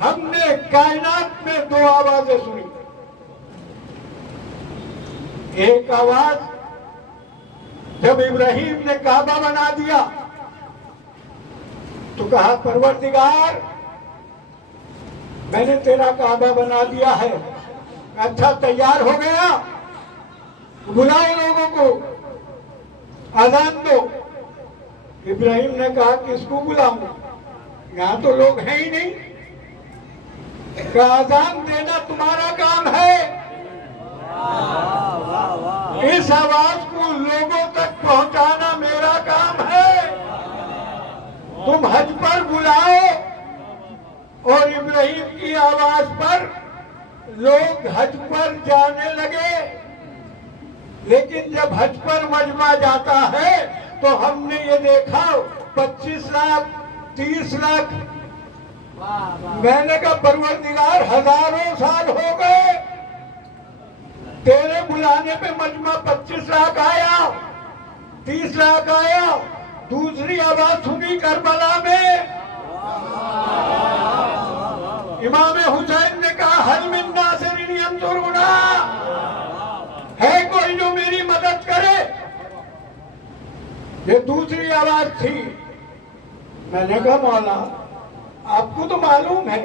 हमने कायनात में दो आवाजें सुनी। एक आवाज जब इब्राहिम ने काबा बना दिया तो कहा परवरदिगार मैंने तेरा काबा बना दिया है, अच्छा तैयार हो गया, बुलाओ लोगों को, आजान दो। इब्राहिम ने कहा किसको बुलाऊं, यहाँ तो लोग हैं ही नहीं। का आजान देना तुम्हारा काम है, इस आवाज को लोगों तक पहुंचाना मेरा काम है। तुम हज पर बुलाओ। और इब्राहिम की आवाज पर लोग हज पर जाने लगे। लेकिन जब हज पर मजमा जाता है तो हमने ये देखा 25 लाख 30 लाख। मैंने कहा परवरदिगार हजारों साल हो गए, तेरे बुलाने पे मजमा 25 लाख आया, 30 लाख आया। दूसरी आवाज सुनी करबला में, इमाम हुसैन ने कहा हल मिन नासिरिन यंसुरुना, है कोई जो मेरी मदद करे। ये दूसरी आवाज थी। मैंने कहा मौला आपको तो मालूम है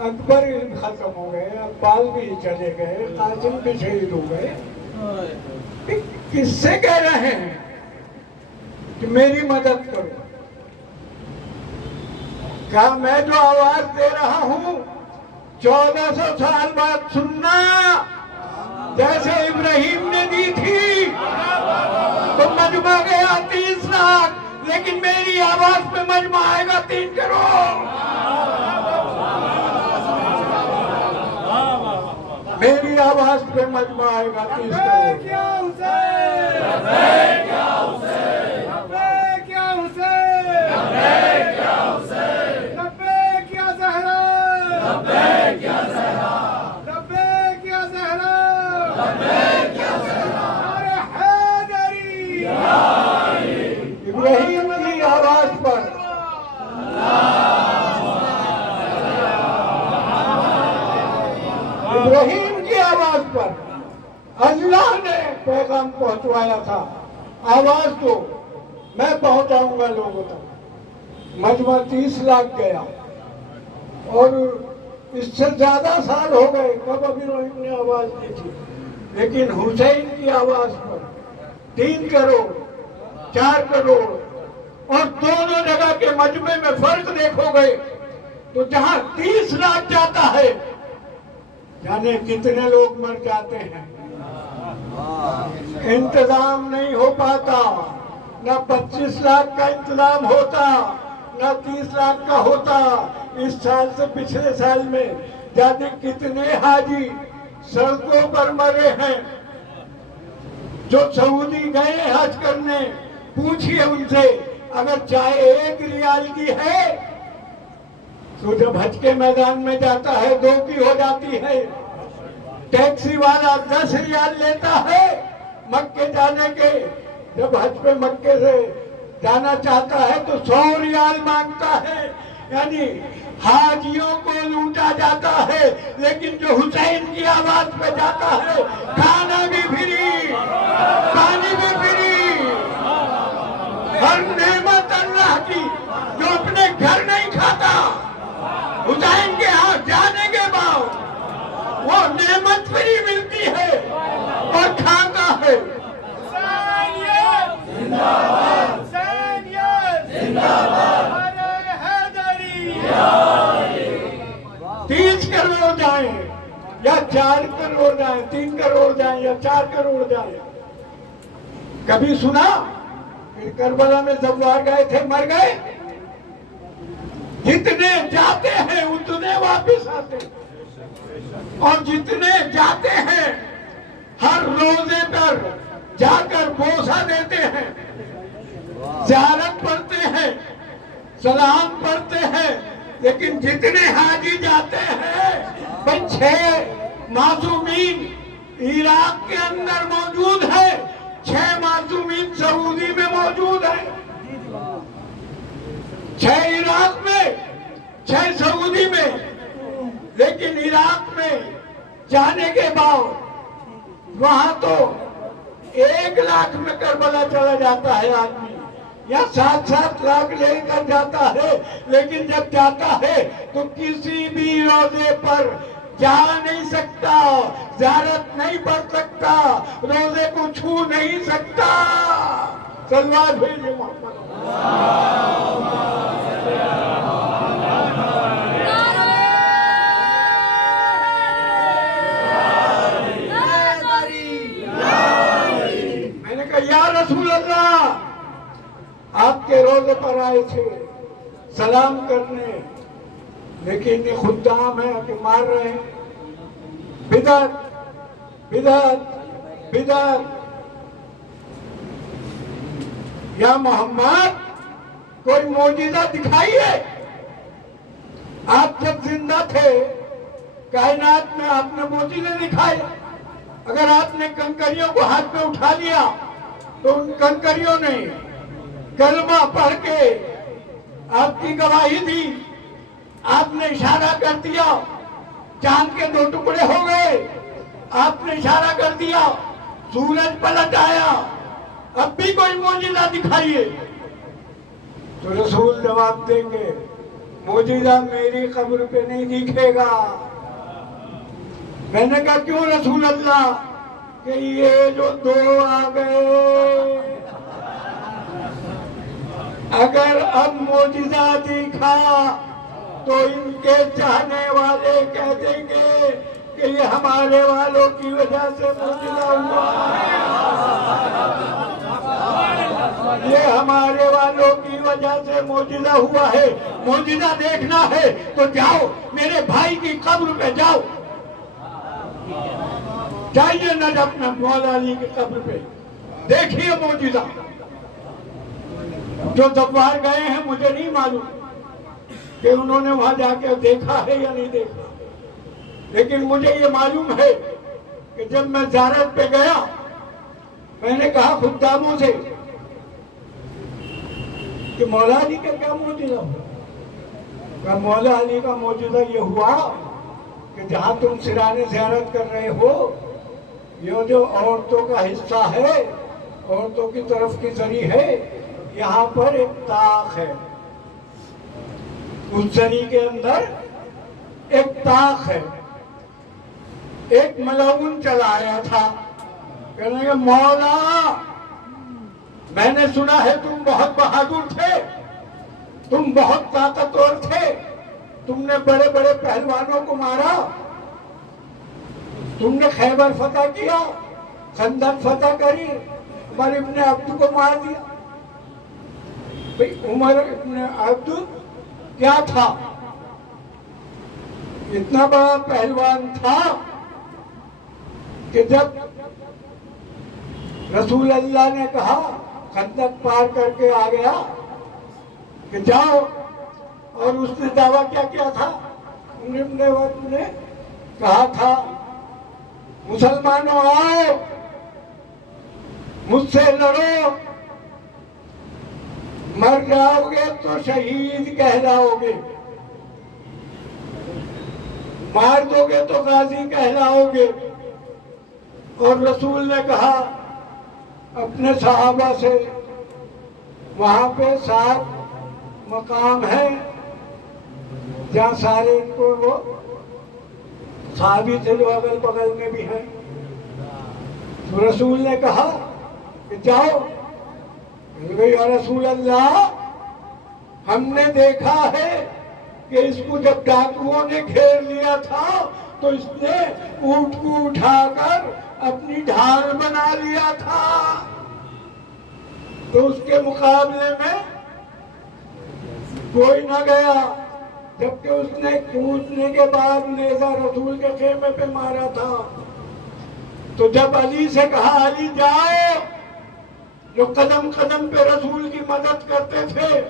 अकबर खत्म हो गए, अब्बास भी चले गए, कासिम भी शहीद हो गए, किससे कह रहे हैं कि मेरी मदद करो। क्या मैं जो आवाज दे रहा हूं 1400 साल बाद सुनना, जैसे इब्राहिम ने दी थी। तो मजमा गया 30 लाख, लेकिन मेरी आवाज पे मजमा आएगा 3 करोड़। मेरी आवाज पे मजमा आएगा 30 करोड़। इब्राहिम की आवाज पर इब्राहिम की आवाज पर अल्लाह ने पैगाम पहुंचवाया था। आवाज तो मैं पहुंचाऊंगा लोगों तक। मजमा 30 लाख गया और इससे ज्यादा साल हो गए कब इब्राहिम ने आवाज दी थी। लेकिन हुसैन की आवाज पर 3 करोड़ 4 करोड़ और दोनों जगह के मजमे में फर्क देखोगे तो जहां 30 लाख जाता है जाने कितने लोग मर जाते हैं। इंतजाम नहीं हो पाता, ना 25 लाख का इंतजाम होता, ना 30 लाख का होता। इस साल से पिछले साल में जाने कितने हाजी सड़कों पर मरे हैं। जो सऊदी गए हज करने, पूछिए उनसे, अगर चाय 1 रियाल की है तो जब हज के मैदान में जाता है 2 की हो जाती है। टैक्सी वाला 10 रियाल लेता है मक्के जाने के। जब हज पे मक्के से जाना चाहता है तो 100 रियाल मांगता है। यानी हाजियों को लूटा जाता है। लेकिन जो हुसैन की आवाज पे जाता है खाना भी फ्री, पानी भी फ्री, हर नेमत अल्लाह हुसैन के यहाँ जाने के बाद वो नेमत फ्री मिलती है और खाता है। 30 करोड़ जाए या 4 करोड़ जाए, 3 करोड़ जाए या 4 करोड़ जाए, कभी सुना कि करबला में जब्बार गए थे मर गए? जितने जाते हैं उतने वापस आते हैं और जितने जाते हैं हर रोजे पर जाकर बोसा देते हैं, ज़ियारत पढ़ते हैं, सलाम पढ़ते हैं। लेकिन जितने हाजी जाते हैं, भाई 6 मासूमीन इराक के अंदर मौजूद है, 6 मासूमीन सऊदी में मौजूद है, 6 इराक में, 6 सऊदी में। लेकिन इराक में जाने के बाद वहां तो 1 लाख में करबला चला जाता है आदमी, या 7-7 लाख लेकर जाता है। लेकिन जब जाता है तो किसी भी रोजे पर जा नहीं सकता, ज़ियारत नहीं पढ़ सकता, रोजे को छू नहीं सकता। सलवात भेजिए मोहम्मद। मैंने कहा या रसूल अल्लाह, आपके रोजे पर आए थे सलाम करने, लेकिन ये खुद्दाम है कि मार रहे हैं, बिदअत बिदअत बिदअत। या मोहम्मद कोई मौजूदा दिखाइए। आप जब जिंदा थे कायनात में आपने मौजूदे दिखाए। अगर आपने कंकरियों को हाथ में उठा लिया तो उन कंकरियों ने कलमा पढ़ के आपकी गवाही दी। आपने इशारा कर दिया, चांद के 2 टुकड़े हो गए। आपने इशारा कर दिया, सूरज पलट आया। अब भी कोई मौजूदा दिखाइए। तो रसूल जवाब देंगे, मौजूदा मेरी कब्र पे नहीं दिखेगा। मैंने कहा क्यों रसूल अल्लाह? कि ये जो 2 आ गए, अगर अब मौजूदा दिखा तो इनके चाहने वाले कह देंगे कि ये हमारे वालों की वजह से मौजूदा हुआ, ये हमारे वालों की वजह से मौजूदा हुआ है। मौजूदा देखना है तो जाओ मेरे भाई की कब्र पे जाओ, जाइए नजफ में मौला अली की कब्र पे, देखिए मौजूदा। जो जब्बार गए हैं मुझे नहीं मालूम कि उन्होंने वहां जाके देखा है या नहीं देखा, लेकिन मुझे ये मालूम है कि जब मैं ज़ियारत पे गया, मैंने कहा खुद्दामों से कि मौला अली का क्या मौजूदा हुआ? मौला अली का मौजूदा ये हुआ कि जहां तुम सिराने ज़ियारत कर रहे हो, ये जो औरतों का हिस्सा है, औरतों की तरफ की जरी है, यहाँ पर एक ताक है, उस जरी के अंदर एक ताक है। एक मलाउन चला आया था, कहने लगे मौला मैंने सुना है तुम बहुत बहादुर थे, तुम बहुत ताकतवर थे, तुमने बड़े बड़े पहलवानों को मारा, तुमने खैबर फतह किया, खंदक फतह करी, उमर इब्ने अब्द को मार दिया। भाई उमर इब्ने अब्द क्या था? इतना बड़ा पहलवान था कि जब रसूल अल्लाह ने कहा, खंदक पार करके आ गया कि जाओ, और उसने दावा क्या किया था? उन्होंने कहा था मुसलमानों आओ मुझसे लड़ो, मर जाओगे तो शहीद कहलाओगे, मार दोगे तो गाजी कहलाओगे। और रसूल ने कहा अपने सहाबा से, वहां पे 7 मकाम है, जहाँ सारे इनको वो साहबी थे जो अगल बगल में भी हैं। तो रसूल ने कहा कि जाओ। या रसूल अल्लाह, हमने देखा है कि इसको जब डाकुओं ने घेर लिया था तो इसने ऊंट को उठाकर अपनी ढाल बना लिया था, तो उसके मुकाबले में कोई न गया, जबकि उसने कूदने के बाद नेज़ा रसूल के खेमे पे मारा था। तो जब अली से कहा अली जाओ, जो कदम कदम पे रसूल की मदद करते थे,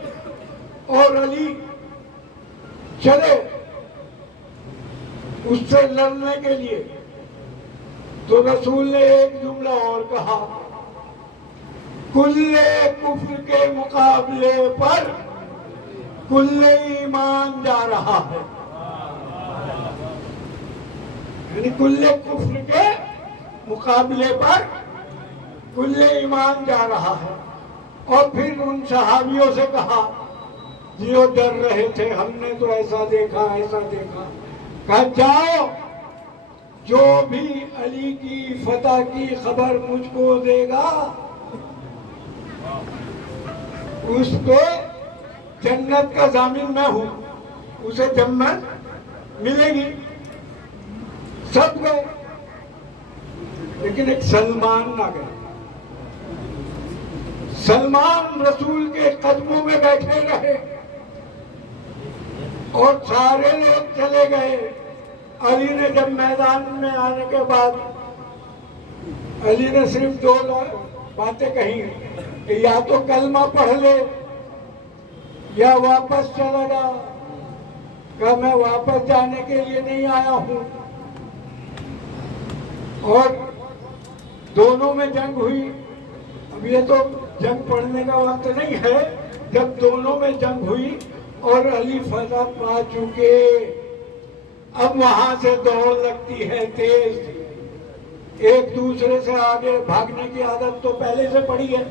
और अली चले उससे लड़ने के लिए, तो रसूल ने एक जुमला और कहा, कुल्ले कुफ्र के मुकाबले पर कुल्ले ईमान जा रहा है। यानी कुल्ले कुफ्र के मुकाबले पर कुल्ले ईमान जा रहा है। और फिर उन सहाबियों से कहा जो डर रहे थे, हमने तो ऐसा देखा ऐसा देखा, कहा जाओ, जो भी अली की फतह की खबर मुझको देगा उसको जन्नत का जामिन मैं हूं, उसे जन्नत मिलेगी। सब गए, लेकिन एक सलमान ना गए। सलमान रसूल के कदमों में बैठे रहे और सारे लोग चले गए। अली ने जब मैदान में आने के बाद अली ने सिर्फ दो बातें कही कि या तो कलमा पढ़ ले या वापस चला जा। कहा मैं वापस जाने के लिए नहीं आया हूं। और दोनों में जंग हुई। अब ये तो जंग पढ़ने का वक्त नहीं है। जब दोनों में जंग हुई और अली फतह पा चुके, अब वहां से दौड़ लगती है तेज। एक दूसरे से आगे भागने की आदत तो पहले से पड़ी है।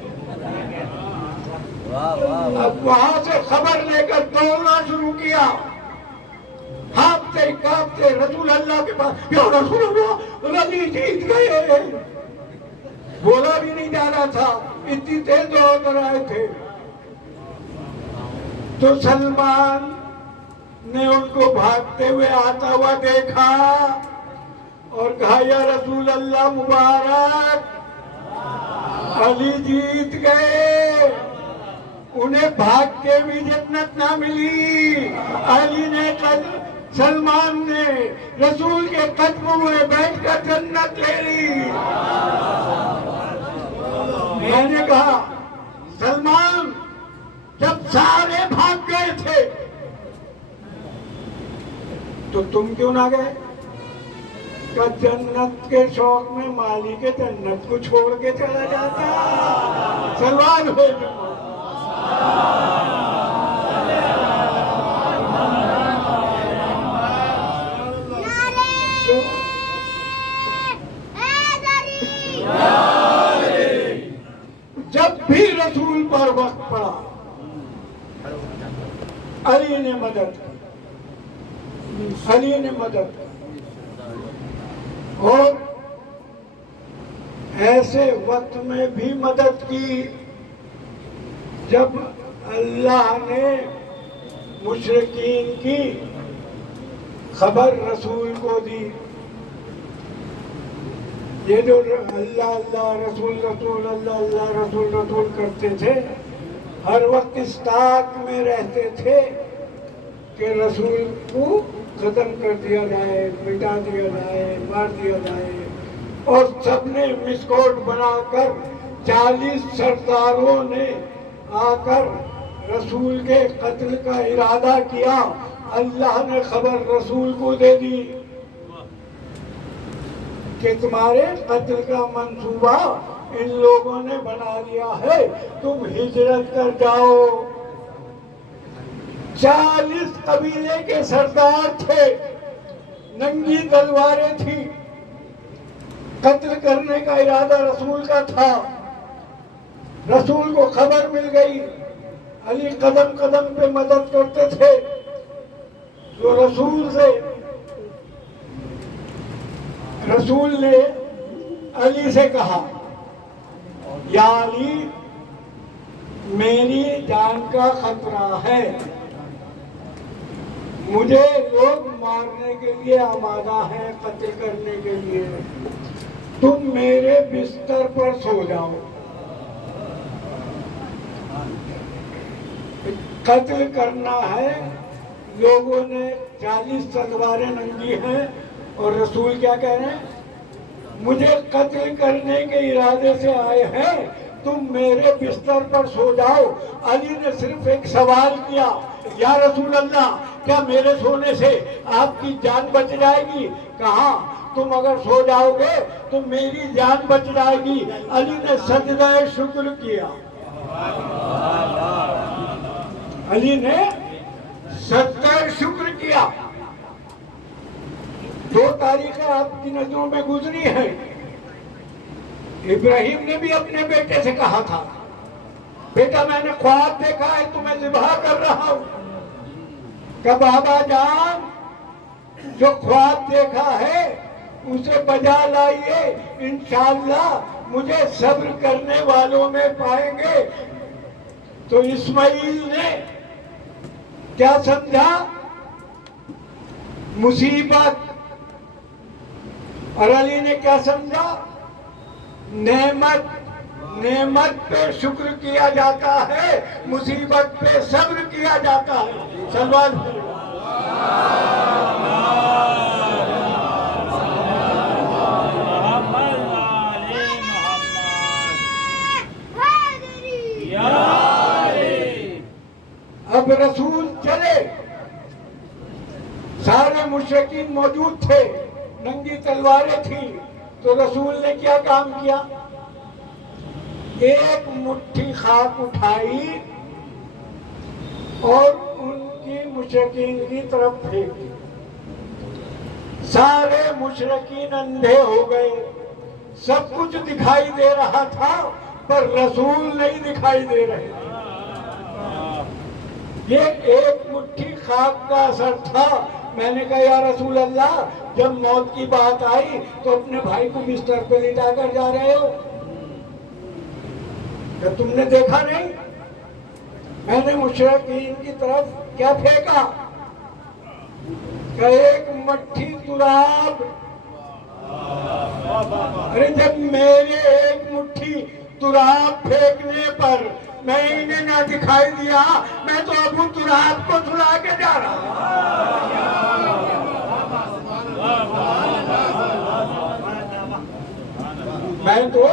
अब वहां से खबर लेकर दौड़ना शुरू किया, हाँफते कांपते रसूल अल्लाह के पास। या रसूल अल्लाह, अली जीत गए। बोला भी नहीं जा रहा था, इतनी तेज दौड़ कर आए थे। तो सलमान ने उनको भागते हुए आता हुआ देखा और कहा या रसूल अल्लाह मुबारक, अली जीत गए। उन्हें भाग के भी जन्नत ना मिली। अली ने सलमान ने रसूल के कदमों में बैठकर जन्नत ले ली। मैंने कहा सलमान, जब सारे भाग गए थे तो तुम क्यों ना गए? का जन्नत के शौक में माली के जन्नत को छोड़ के चला जाता। सलमान हो जब भी रसूल पर वक्त पड़ा अली ने मदद की। अली ने मदद की। और ऐसे वक्त में भी मदद की जब अल्लाह ने मुशरिकीन की खबर रसूल को दी। ये जो अल्लाह अल्लाह रसूल रसूल अल्लाह अल्लाह रसूल रसूल करते थे, हर वक्त इस ताक में रहते थे कि रसूल को खत्म कर दिया जाए, मिटा दिया जाए, मार दिया जाए। और सबने मिसकोट बनाकर 40 सरदारों ने आकर रसूल के कत्ल का इरादा किया। अल्लाह ने खबर रसूल को दे दी कि तुम्हारे कत्ल का मंसूबा इन लोगों ने बना लिया है, तुम हिजरत कर जाओ। 40 कबीले के सरदार थे, नंगी तलवारें थी। कत्ल करने का इरादा रसूल का था। रसूल को खबर मिल गई। अली कदम कदम पे मदद करते थे। तो रसूल ने अली से कहा, या अली, मेरी जान का खतरा है, मुझे लोग मारने के लिए आमादा है, कत्ल करने के लिए, तुम मेरे बिस्तर पर सो जाओ। कत्ल करना है, लोगों ने 40 तलवारें नंगी हैं और रसूल क्या कह रहे हैं, मुझे कत्ल करने के इरादे से आए हैं, तुम मेरे बिस्तर पर सो जाओ। अली ने सिर्फ एक सवाल किया, या रसूल अल्लाह, क्या मेरे सोने से आपकी जान बच जाएगी? कहा, तुम अगर सो जाओगे तो मेरी जान बच जाएगी। अली ने सजदा शुक्र किया, अली ने सजदा शुक्र किया। 2 तारीखें आपकी नजरों में गुजरी हैं। इब्राहिम ने भी अपने बेटे से कहा था, बेटा मैंने ख्वाब देखा है, तुम्हें ज़िबह कर रहा हूं। क्या बाबा जान, जो ख्वाब देखा है उसे बजा लाइए, इंशाअल्लाह मुझे सब्र करने वालों में पाएंगे। तो इस्माइल ने क्या समझा? मुसीबत। और अली ने क्या समझा? नेमत। नेमत पे शुक्र किया जाता है, मुसीबत पे सब्र किया जाता है। सलमान अब रसूल चले, सारे मुशरिकीन मौजूद थे, नंगी तलवारें थी। तो रसूल ने क्या काम किया? एक मुट्ठी खाक उठाई और उनकी मुशरिकीन की तरफ फेंकी। सारे मुशरिकीन अंधे हो गए, सब कुछ दिखाई दे रहा था पर रसूल नहीं दिखाई दे रहे। ये एक मुट्ठी खाक का असर था। मैंने कहा, या रसूल अल्लाह, जब मौत की बात आई तो अपने भाई को बिस्तर पे लिटा कर जा रहे हो, क्या तुमने देखा नहीं? मैंने मुशरिकीन की तरफ क्या फेंका? एक मट्ठी तुराब। अरे जब मेरे एक मुट्ठी तुराब फेंकने पर मैं इन्हें ना दिखाई दिया, मैं तो अबू तुराब को सुला के जा रहा हूं। मैं तो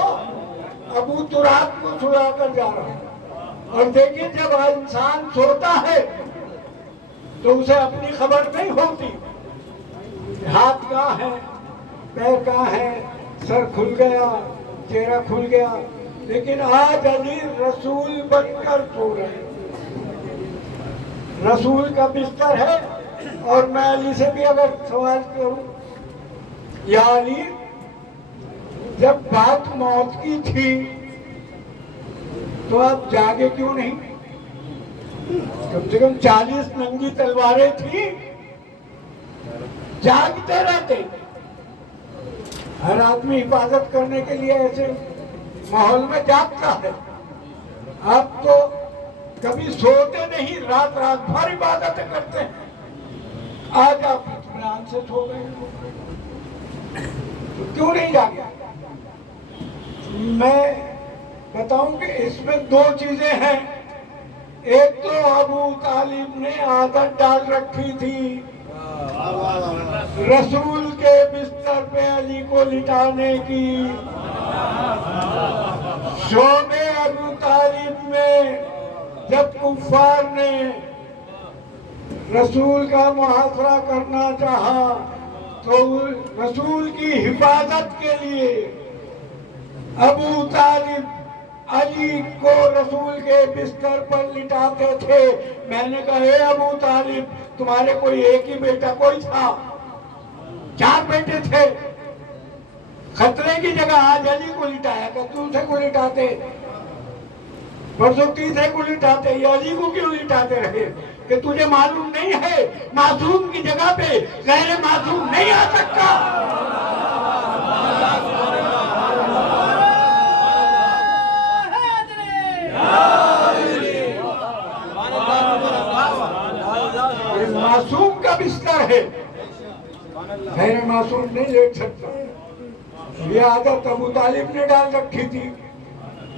अबू तुराब को सुला कर जा रहा हूं। और देखिए, जब इंसान सोता है तो उसे अपनी खबर नहीं होती, हाथ कहाँ है, पैर कहाँ है, सर खुल गया, चेहरा खुल गया। लेकिन आज अली रसूल बनकर सो रहे। रसूल का बिस्तर है और मैं अली से भी अगर सवाल करूं, या अली, जब बात मौत की थी तो आप जागे क्यों नहीं? कम से कम 40 नंगी तलवारें थी, जागते रहते। हर आदमी हिफाजत करने के लिए ऐसे माहौल में जागता है। आप तो कभी सोते नहीं, रात रात भर इबादतें करते हैं। आज आप इत्मीनान से सो गए, तो क्यों नहीं जागे? मैं बताऊं कि इसमें 2 चीजें हैं। एक तो अबू तालिब ने आदत डाल रखी थी रसूल के बिस्तर पे अली को लिटाने की। शोबे अबू तालिब में जब कुफ्फार ने रसूल का मुहासरा करना चाहा तो रसूल की हिफाजत के लिए अबू तालिब अली को रसूल के बिस्तर पर लिटाते थे। मैंने कहा, हे अबू तालिब, तुम्हारे कोई एक ही बेटा कोई था? 4 बेटे थे। खतरे की जगह आज अली को लिटाया, तो दूसरे को लिटाते। परसों तीसरे को लिटाते, ये अली को क्यों लिटाते रहे कि तुझे मालूम नहीं है मासूम की जगह पे गैर मासूम नहीं आ सकता। ये मासूम का बिस्तर है, गैर मासूम नहीं लेट सकता। ये आदत अबू तालिब ने डाल रखी थी।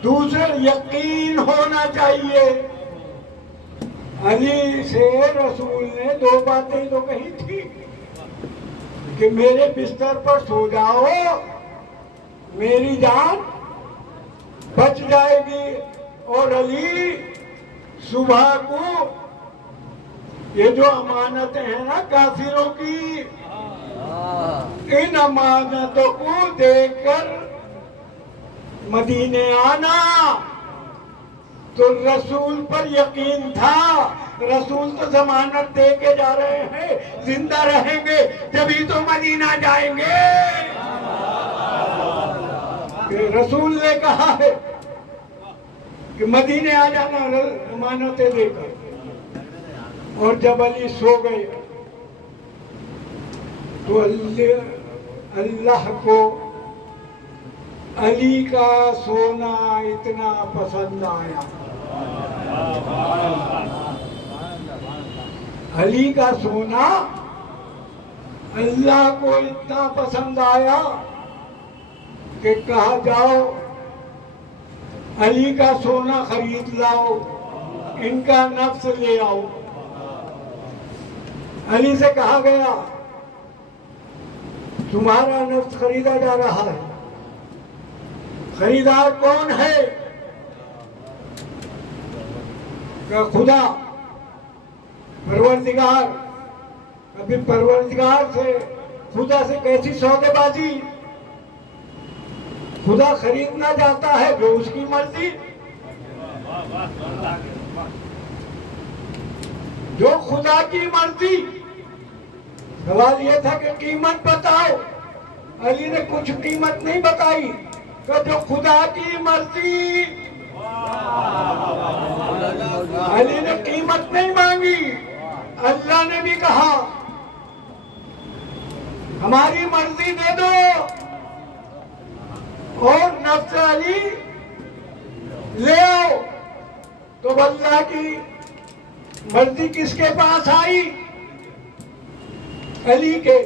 दूसरा, यकीन होना चाहिए। अली से रसूल ने दो बातें तो कही थी कि मेरे बिस्तर पर सो जाओ, मेरी जान बच जाएगी। और अली सुबह को ये जो अमानतें हैं ना काफिरों की, इन अमानतों को देकर मदीने आना। तो रसूल पर यकीन था, रसूल तो जमानत दे के जा रहे हैं, जिंदा रहेंगे तभी तो मदीना जाएंगे। रसूल ने कहा है कि मदीने आ जाना जमानतें देकर। और जब अली सो गए तो अल्लाह को अली का सोना इतना पसंद आया, अली का सोना अल्लाह को इतना पसंद आया कि कहा जाओ अली का सोना खरीद लाओ, इनका नफ्स ले आओ। अली से कहा गया तुम्हारा नफ्स खरीदा जा रहा है। खरीदार कौन है? खुदा, परवरदिगार। अभी परवरदिगार से, खुदा से कैसी सौदेबाजी? खुदा खरीदना चाहता है जो उसकी मर्जी, जो खुदा की मर्जी। सवाल यह था कि कीमत बताओ। अली ने कुछ कीमत नहीं बताई, तो जो खुदा की मर्जी। अली ने कीमत नहीं मांगी। अल्लाह ने भी कहा हमारी मर्जी दे दो। और नफ्स अली ले आओ। तो अल्लाह की मर्जी किसके पास आई? अली के।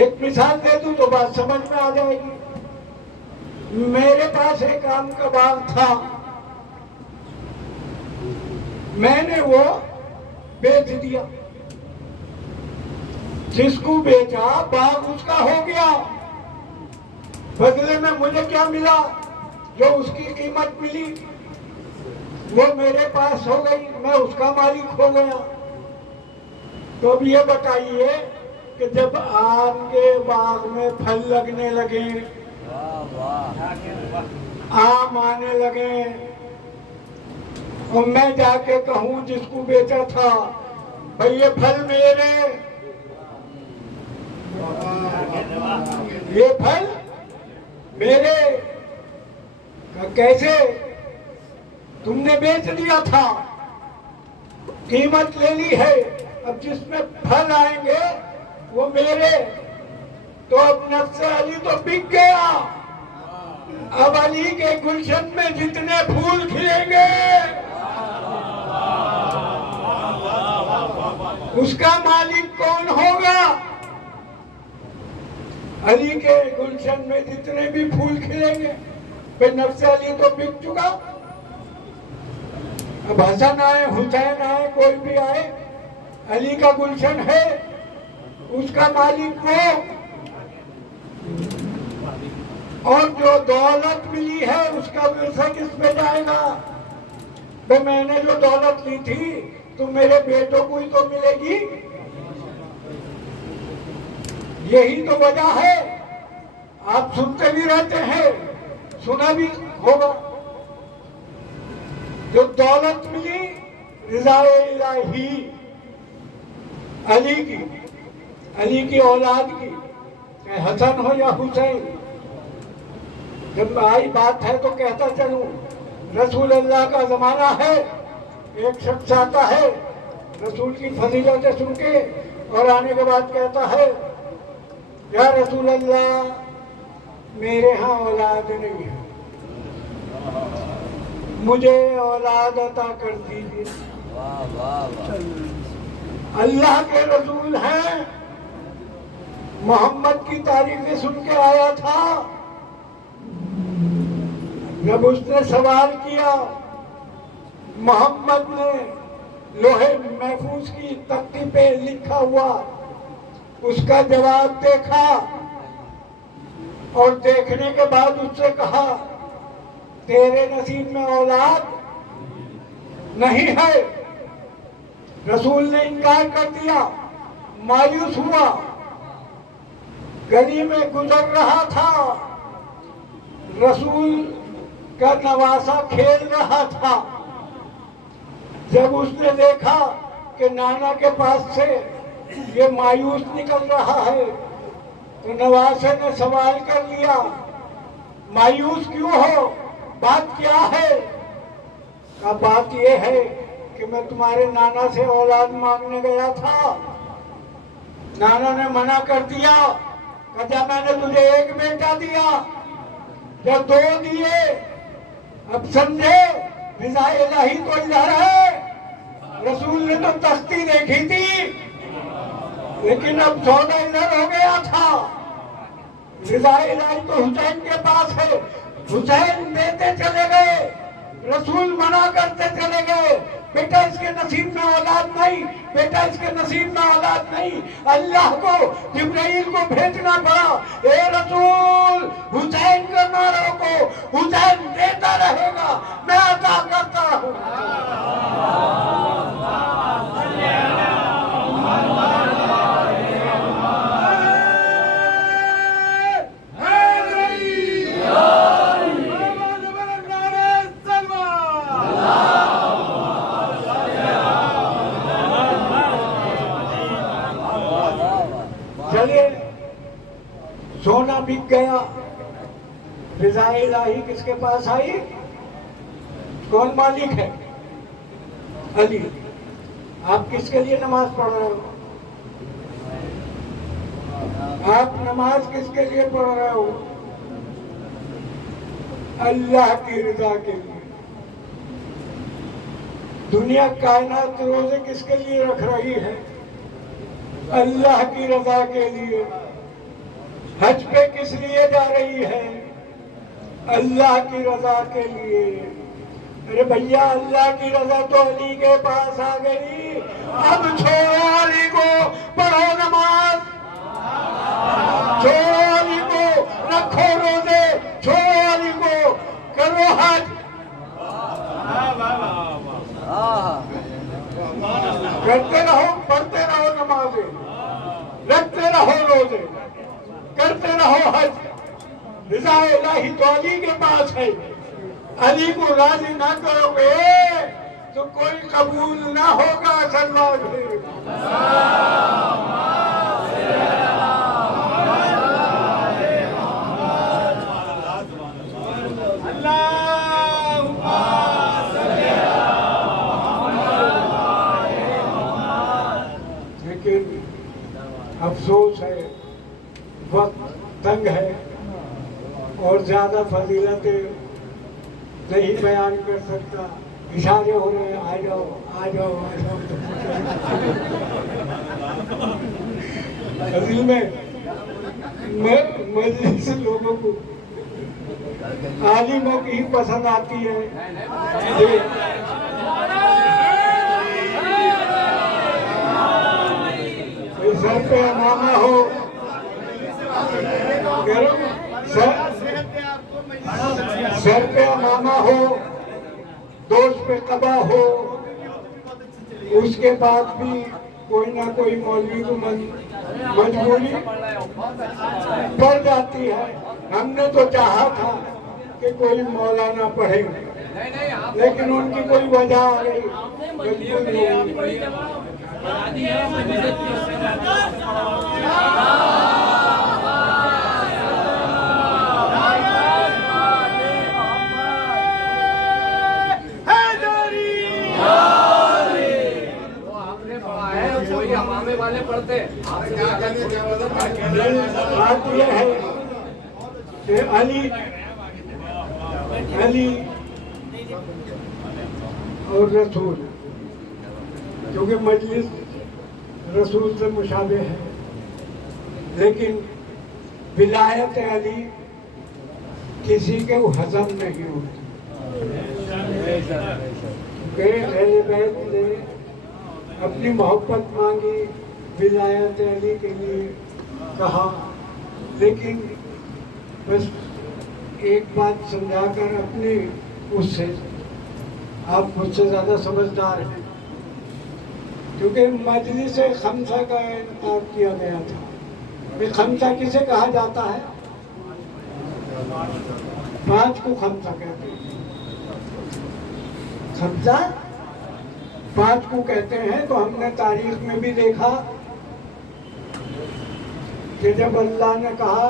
एक मिसाल दे दूं तो बात समझ में आ जाएगी। मेरे पास एक आम का बाग था, मैंने वो बेच दिया। जिसको बेचा बाग उसका हो गया। बदले में मुझे क्या मिला? जो उसकी कीमत मिली वो मेरे पास हो गई, मैं उसका मालिक हो गया। तो अब ये बताइए कि जब आम के बाग में फल लगने लगे, आम आने लगे, और मैं जाके कहूं जिसको बेचा था भाई ये फल मेरे, ये फल मेरे, कैसे? तुमने बेच दिया था, कीमत ले ली है, अब जिसमें फल आएंगे वो मेरे। तो अब नफ्स अली तो बिक गया। अब अली के गुलशन में जितने फूल खिलेंगे उसका मालिक कौन होगा? अली के गुलशन में जितने भी फूल खिलेंगे, फिर नफ्स अली तो बिक चुका। अब हसन आए, हुसैन आए, कोई भी आए, अली का गुलशन है, उसका मालिक वो। और जो दौलत मिली है उसका विरसा किस पे जाएगा? तो मैंने जो दौलत ली थी तो मेरे बेटों को ही तो मिलेगी। यही तो वजह है। आप सुनते भी रहते हैं, सुना भी होगा। जो दौलत मिली रिज़ाए इलाही, अली की औलाद की, चाहे हसन हो या हुसैन। जब आई बात है तो कहता चलूं, रसूल अल्लाह का जमाना है। एक शख्स आता है रसूल की फजीलतें सुन के और आने के बाद कहता है, या रसूल अल्लाह, मेरे यहाँ औलाद नहीं है, मुझे औलाद अता कर दीजिए। अल्लाह के रसूल हैं, मोहम्मद की तारीफें सुन के आया था। जब उसने सवाल किया, मोहम्मद ने लोहे महफूज की तख्ती पे लिखा हुआ उसका जवाब देखा और देखने के बाद उससे कहा, तेरे नसीब में औलाद नहीं है। रसूल ने इनकार कर दिया, मायूस हुआ, गली में गुजर रहा था, रसूल का नवासा खेल रहा था। जब उसने देखा कि नाना के पास से ये मायूस निकल रहा है, तो नवासे ने सवाल कर लिया, मायूस क्यों हो, बात क्या है? का बात ये है कि मैं तुम्हारे नाना से औलाद मांगने गया था, नाना ने मना कर दिया। कहता मैंने तुझे एक बेटा दिया, जब 2 दिए, अब समझे रिज़ा इलाही तो इधर है। रसूल ने तो तख्ती देखी थी, लेकिन अब सौदा इधर हो गया था। रिज़ा इलाही तो हुसैन के पास है, हुसैन देते चले गए, रसूल मना करते चले गए, बेटा इसके नसीब में औलाद नहीं, बेटा इसके नसीब में औलाद नहीं। अल्लाह को जिब्राइल को भेजना पड़ा, ए रसूल हुसैन को ना रोको, हुसैन देता रहेगा, मैं अता करता हूँ। चलिए, सोना बिक गया, रिज़ा इलाही किसके पास आई? कौन मालिक है? अली। आप किसके लिए नमाज पढ़ रहे हो? आप नमाज किसके लिए पढ़ रहे हो? अल्लाह की रजा के लिए। दुनिया कायनात रोजे किसके लिए रख रही है? अल्लाह की रजा के लिए। हज पे किस लिए जा रही है? अल्लाह की रजा के लिए। अरे भैया, अल्लाह की रजा तो अली के पास आ गई, अब छोड़ो अली को, पढ़ो नमाज, छोड़ो अली को, रखो रोजे, छोड़ो अली को, करो हज। करते रहो, पढ़ते रहो नमाजें, रखते रहो रोजे, करते रहो हज। रिज़ा इलाही तो अली के पास है। अली को राजी ना करोगे तो कोई कबूल ना होगा। सल्लल्लाहु अलैहि अफसोस है, वक्त तंग है और ज्यादा फजीलतें नहीं बयान कर सकता। इशारे हो रहे हैं, आ जाओ आ जाओ आ जाओ। असल में मजलिस लोगों को आलिमों की ही पसंद आती है। सर पे अमामा हो, सर पे अमामा हो, दोस्त पे कबा हो, उसके बाद भी कोई ना कोई मौलवी को मजबूरी पड़ जाती है। हमने तो चाहा था कि कोई मौलाना पढ़े, लेकिन उनकी कोई वजह आ गई, मजबूरी हो गई। बात यह है कि अली और रसूल, क्योंकि मजलिस रसूल से मुशाबे है, लेकिन विलायत अली किसी के हजम नहीं होती। अहले बैत ने अपनी मोहब्बत मांगी, विलायत अली के लिए कहा, लेकिन बस एक बात समझाकर अपनी उससे, आप मुझसे ज़्यादा समझदार हैं, क्योंकि मजलिस खमसा का इंतखाब किया गया था। ये खमसा किसे कहा जाता है? 5 को खमसा कहते हैं। खमसा 5 को कहते हैं। तो हमने तारीख में भी देखा कि जब अल्लाह ने कहा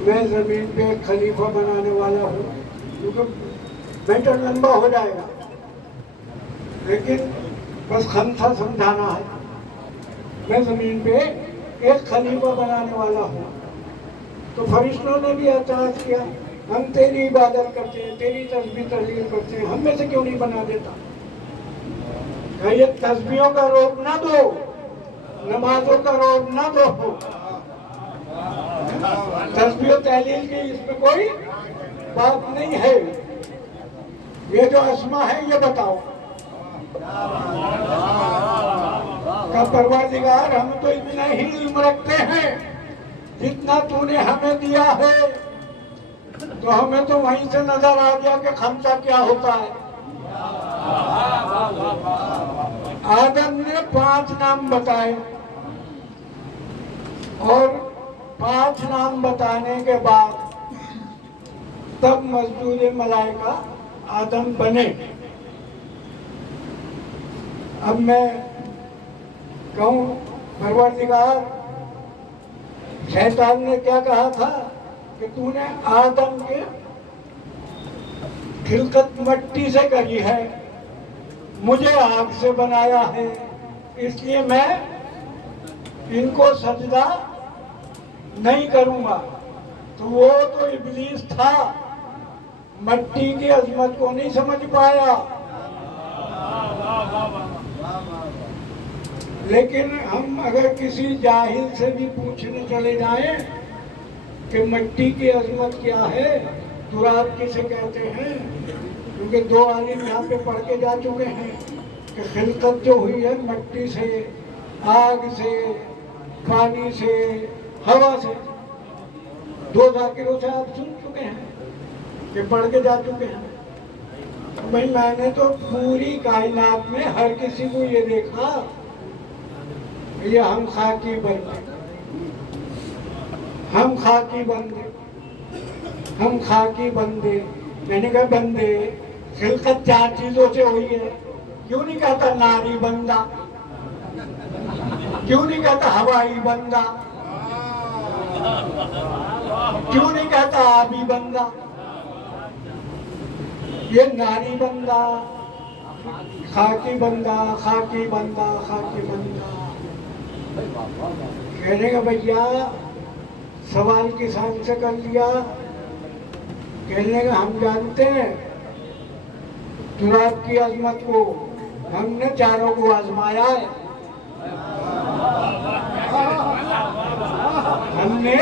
मैं जमीन पे एक खलीफा बनाने वाला हूँ, क्योंकि मैटर लंबा हो जाएगा, लेकिन बस खमसा समझाना है, मैं जमीन पे एक खलीफा बनाने वाला हूँ। तो फरिश्तों ने भी एतराज किया, हम तेरी इबादत करते हैं, तेरी तस्बीह तहलील करते हैं, हम में से क्यों नहीं बना देता? ये तस्बीहों का रोक ना दो, नमाजों का रोक ना दो, तस्बीह तहलील की इसमें कोई बात नहीं है। ये जो अस्मा है ये बताओ का परवरदिगार, हम तो इतना ही इल्म रखते हैं जितना तूने हमें दिया है, तो हमें तो वहीं से नजर आ गया कि खमसा क्या होता है। आदम ने 5 नाम बताए और 5 नाम बताने के बाद तब मजदूर मलाइका आदम बने। अब मैं कहूँ परवरदिगार, शैतान ने क्या कहा था कि तूने आदम के खिलकत मट्टी से करी है, मुझे आग से बनाया है, इसलिए मैं इनको सजदा नहीं करूंगा। तो वो तो इब्लीस था, मट्टी की अजमत को नहीं समझ पाया। लेकिन हम अगर किसी जाहिल से भी पूछने चले जाएं कि मट्टी की अजमत क्या है, तुराब किसे कहते हैं, क्योंकि 2 आलिम यहाँ पे पढ़ के जा चुके हैं कि खिलकत जो हुई है मट्टी से, आग से, पानी से, हवा से। 2 जाकिरों से आप सुन चुके हैं कि पढ़ के जा चुके हैं। भाई मैंने तो पूरी कायनात में हर किसी को ये देखा, ये हम खाकी बंदे, हम खाकी बंदे, हम खाकी बंदे। मैंने कहा बंदे खिलकत 4 चीजों से हुई है, क्यों नहीं कहता नारी बंदा, क्यों नहीं कहता हवाई बंदा, क्यों नहीं कहता आबी बंदा? ये नारी बंदा, खाकी बंदा, खाकी बंदा, खाकी बंदा। कहने का भैया सवाल किसान से कर लिया, कहने का हम जानते हैं तुराब की अजमत को, हमने चारों को आजमाया है, हमने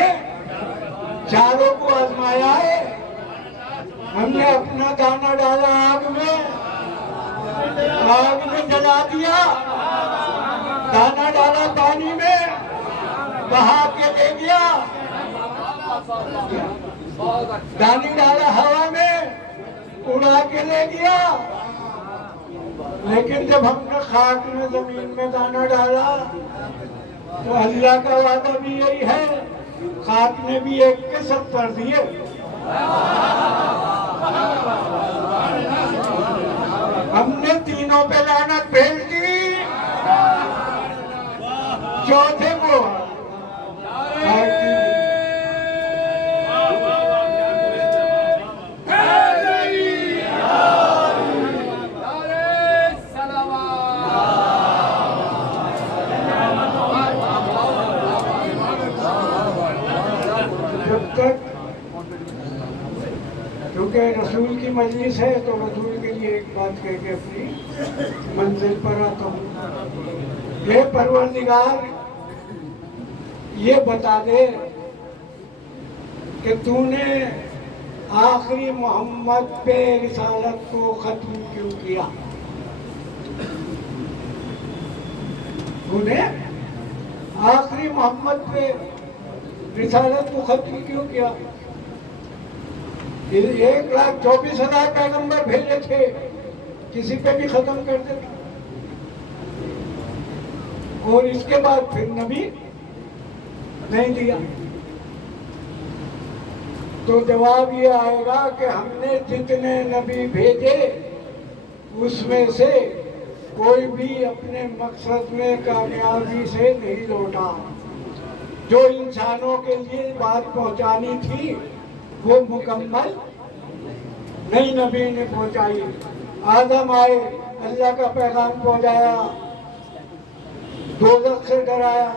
चारों को आजमाया है। हमने अपना दाना डाला आग में जला दिया, दाना डाला पानी में बहा के ले गया, दानी डाला हवा में उड़ा के ले गया। लेकिन जब हमने खाक में जमीन में दाना डाला तो अल्लाह का वादा भी यही है, खाक ने भी 1 के 70 दिए। हमने तीनों पे लानत भेज दी, चौथे को रसूल की मजलिस है तो रसूल के लिए एक बात कह के अपनी मंजिल पर आता हूँ। ये परवरदिगार ये बता दे कि तूने आखिरी मोहम्मद पे रिसालत को खत्म क्यों किया? तूने आखिरी मोहम्मद पे रिसालत को खत्म क्यों किया? 1,24,000 पैगंबर भेजे थे, किसी पे भी खत्म कर देते। और इसके बाद फिर नबी नहीं दिया तो जवाब ये आएगा कि हमने जितने नबी भेजे उसमें से कोई भी अपने मकसद में कामयाबी से नहीं लौटा। जो इंसानों के लिए बात पहुंचानी थी वो मुकम्मल नई नबी ने पहुंचाई। आदम आए, अल्लाह का पैगाम पहुंचाया, दोज़ख से डराया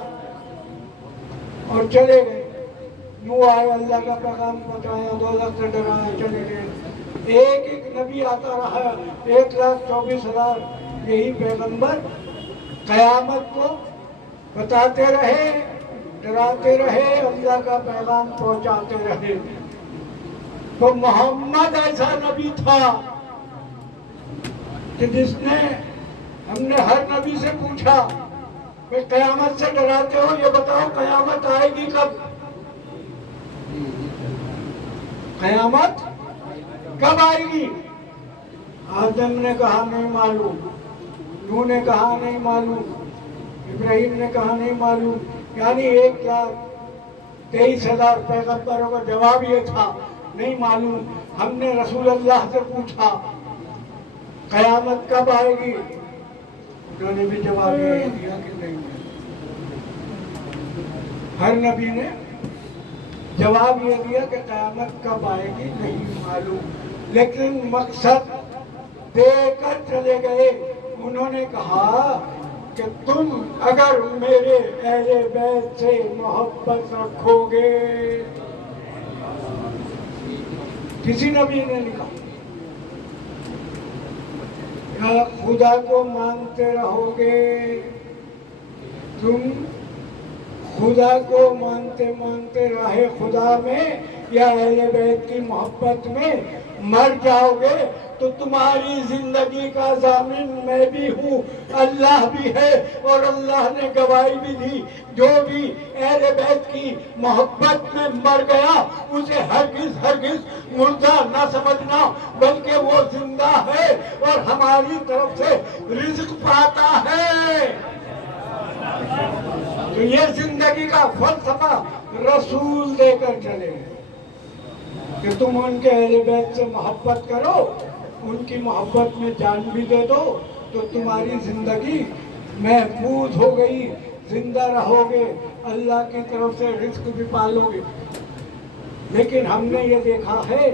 और चले गए। नूह आए, अल्लाह का पैगाम पहुंचाया, दोज़ख से डराया, चले गए। एक एक नबी आता रहा, 1,24,000 यही पैगंबर कयामत को बताते रहे, डराते रहे, अल्लाह का पैगाम पहुंचाते रहे। तो मोहम्मद ऐसा नबी था कि जिसने, हमने हर नबी से पूछा कि कयामत से डराते हो, ये बताओ कयामत आएगी कब? कयामत कब आएगी? आदम ने कहा नहीं मालूम, नूह ने कहा नहीं मालूम, इब्राहिम ने कहा नहीं मालूम। यानी 1,23,000 पैगंबरों का जवाब ये था नहीं मालूम। हमने रसूल अल्लाह से पूछा कयामत कब आएगी, उन्होंने भी जवाब ये दिया कि नहीं। हर नबी ने जवाब ये दिया कि कयामत कब आएगी नहीं मालूम, लेकिन मकसद देकर चले गए। उन्होंने कहा कि तुम अगर मेरे अहले बैत से मोहब्बत रखोगे, किसी नबी ने लिखा, या खुदा को मानते रहोगे, तुम खुदा को मानते मानते रहे खुदा में या अहले बैत की मोहब्बत में मर जाओगे तो तुम्हारी जिंदगी का जामिन मैं भी हूँ, अल्लाह भी है। और अल्लाह ने गवाही भी दी, जो भी अहले बैत की मोहब्बत में मर गया उसे हरगिज हरगिज मुर्दा न समझना, बल्कि वो जिंदा है और हमारी तरफ से रिज़्क पाता है। तो ये जिंदगी का फलसफा रसूल देकर चले कि तुम उनके अहले बैत से मोहब्बत करो, उनकी मोहब्बत में जान भी दे दो तो तुम्हारी जिंदगी महफूज हो गई, जिंदा रहोगे, अल्लाह की तरफ से रिज़्क भी पालोगे। लेकिन हमने ये देखा है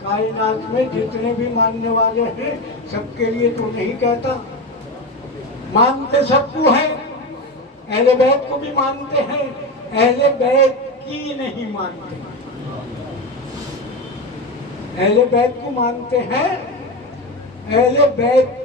कायनात में जितने भी मानने वाले हैं सबके लिए तो नहीं कहता, मानते सबको है, अहले बैत को भी मानते हैं, अहले बैत की नहीं मानते। अहले बैत को मानते हैं, अहले बैत की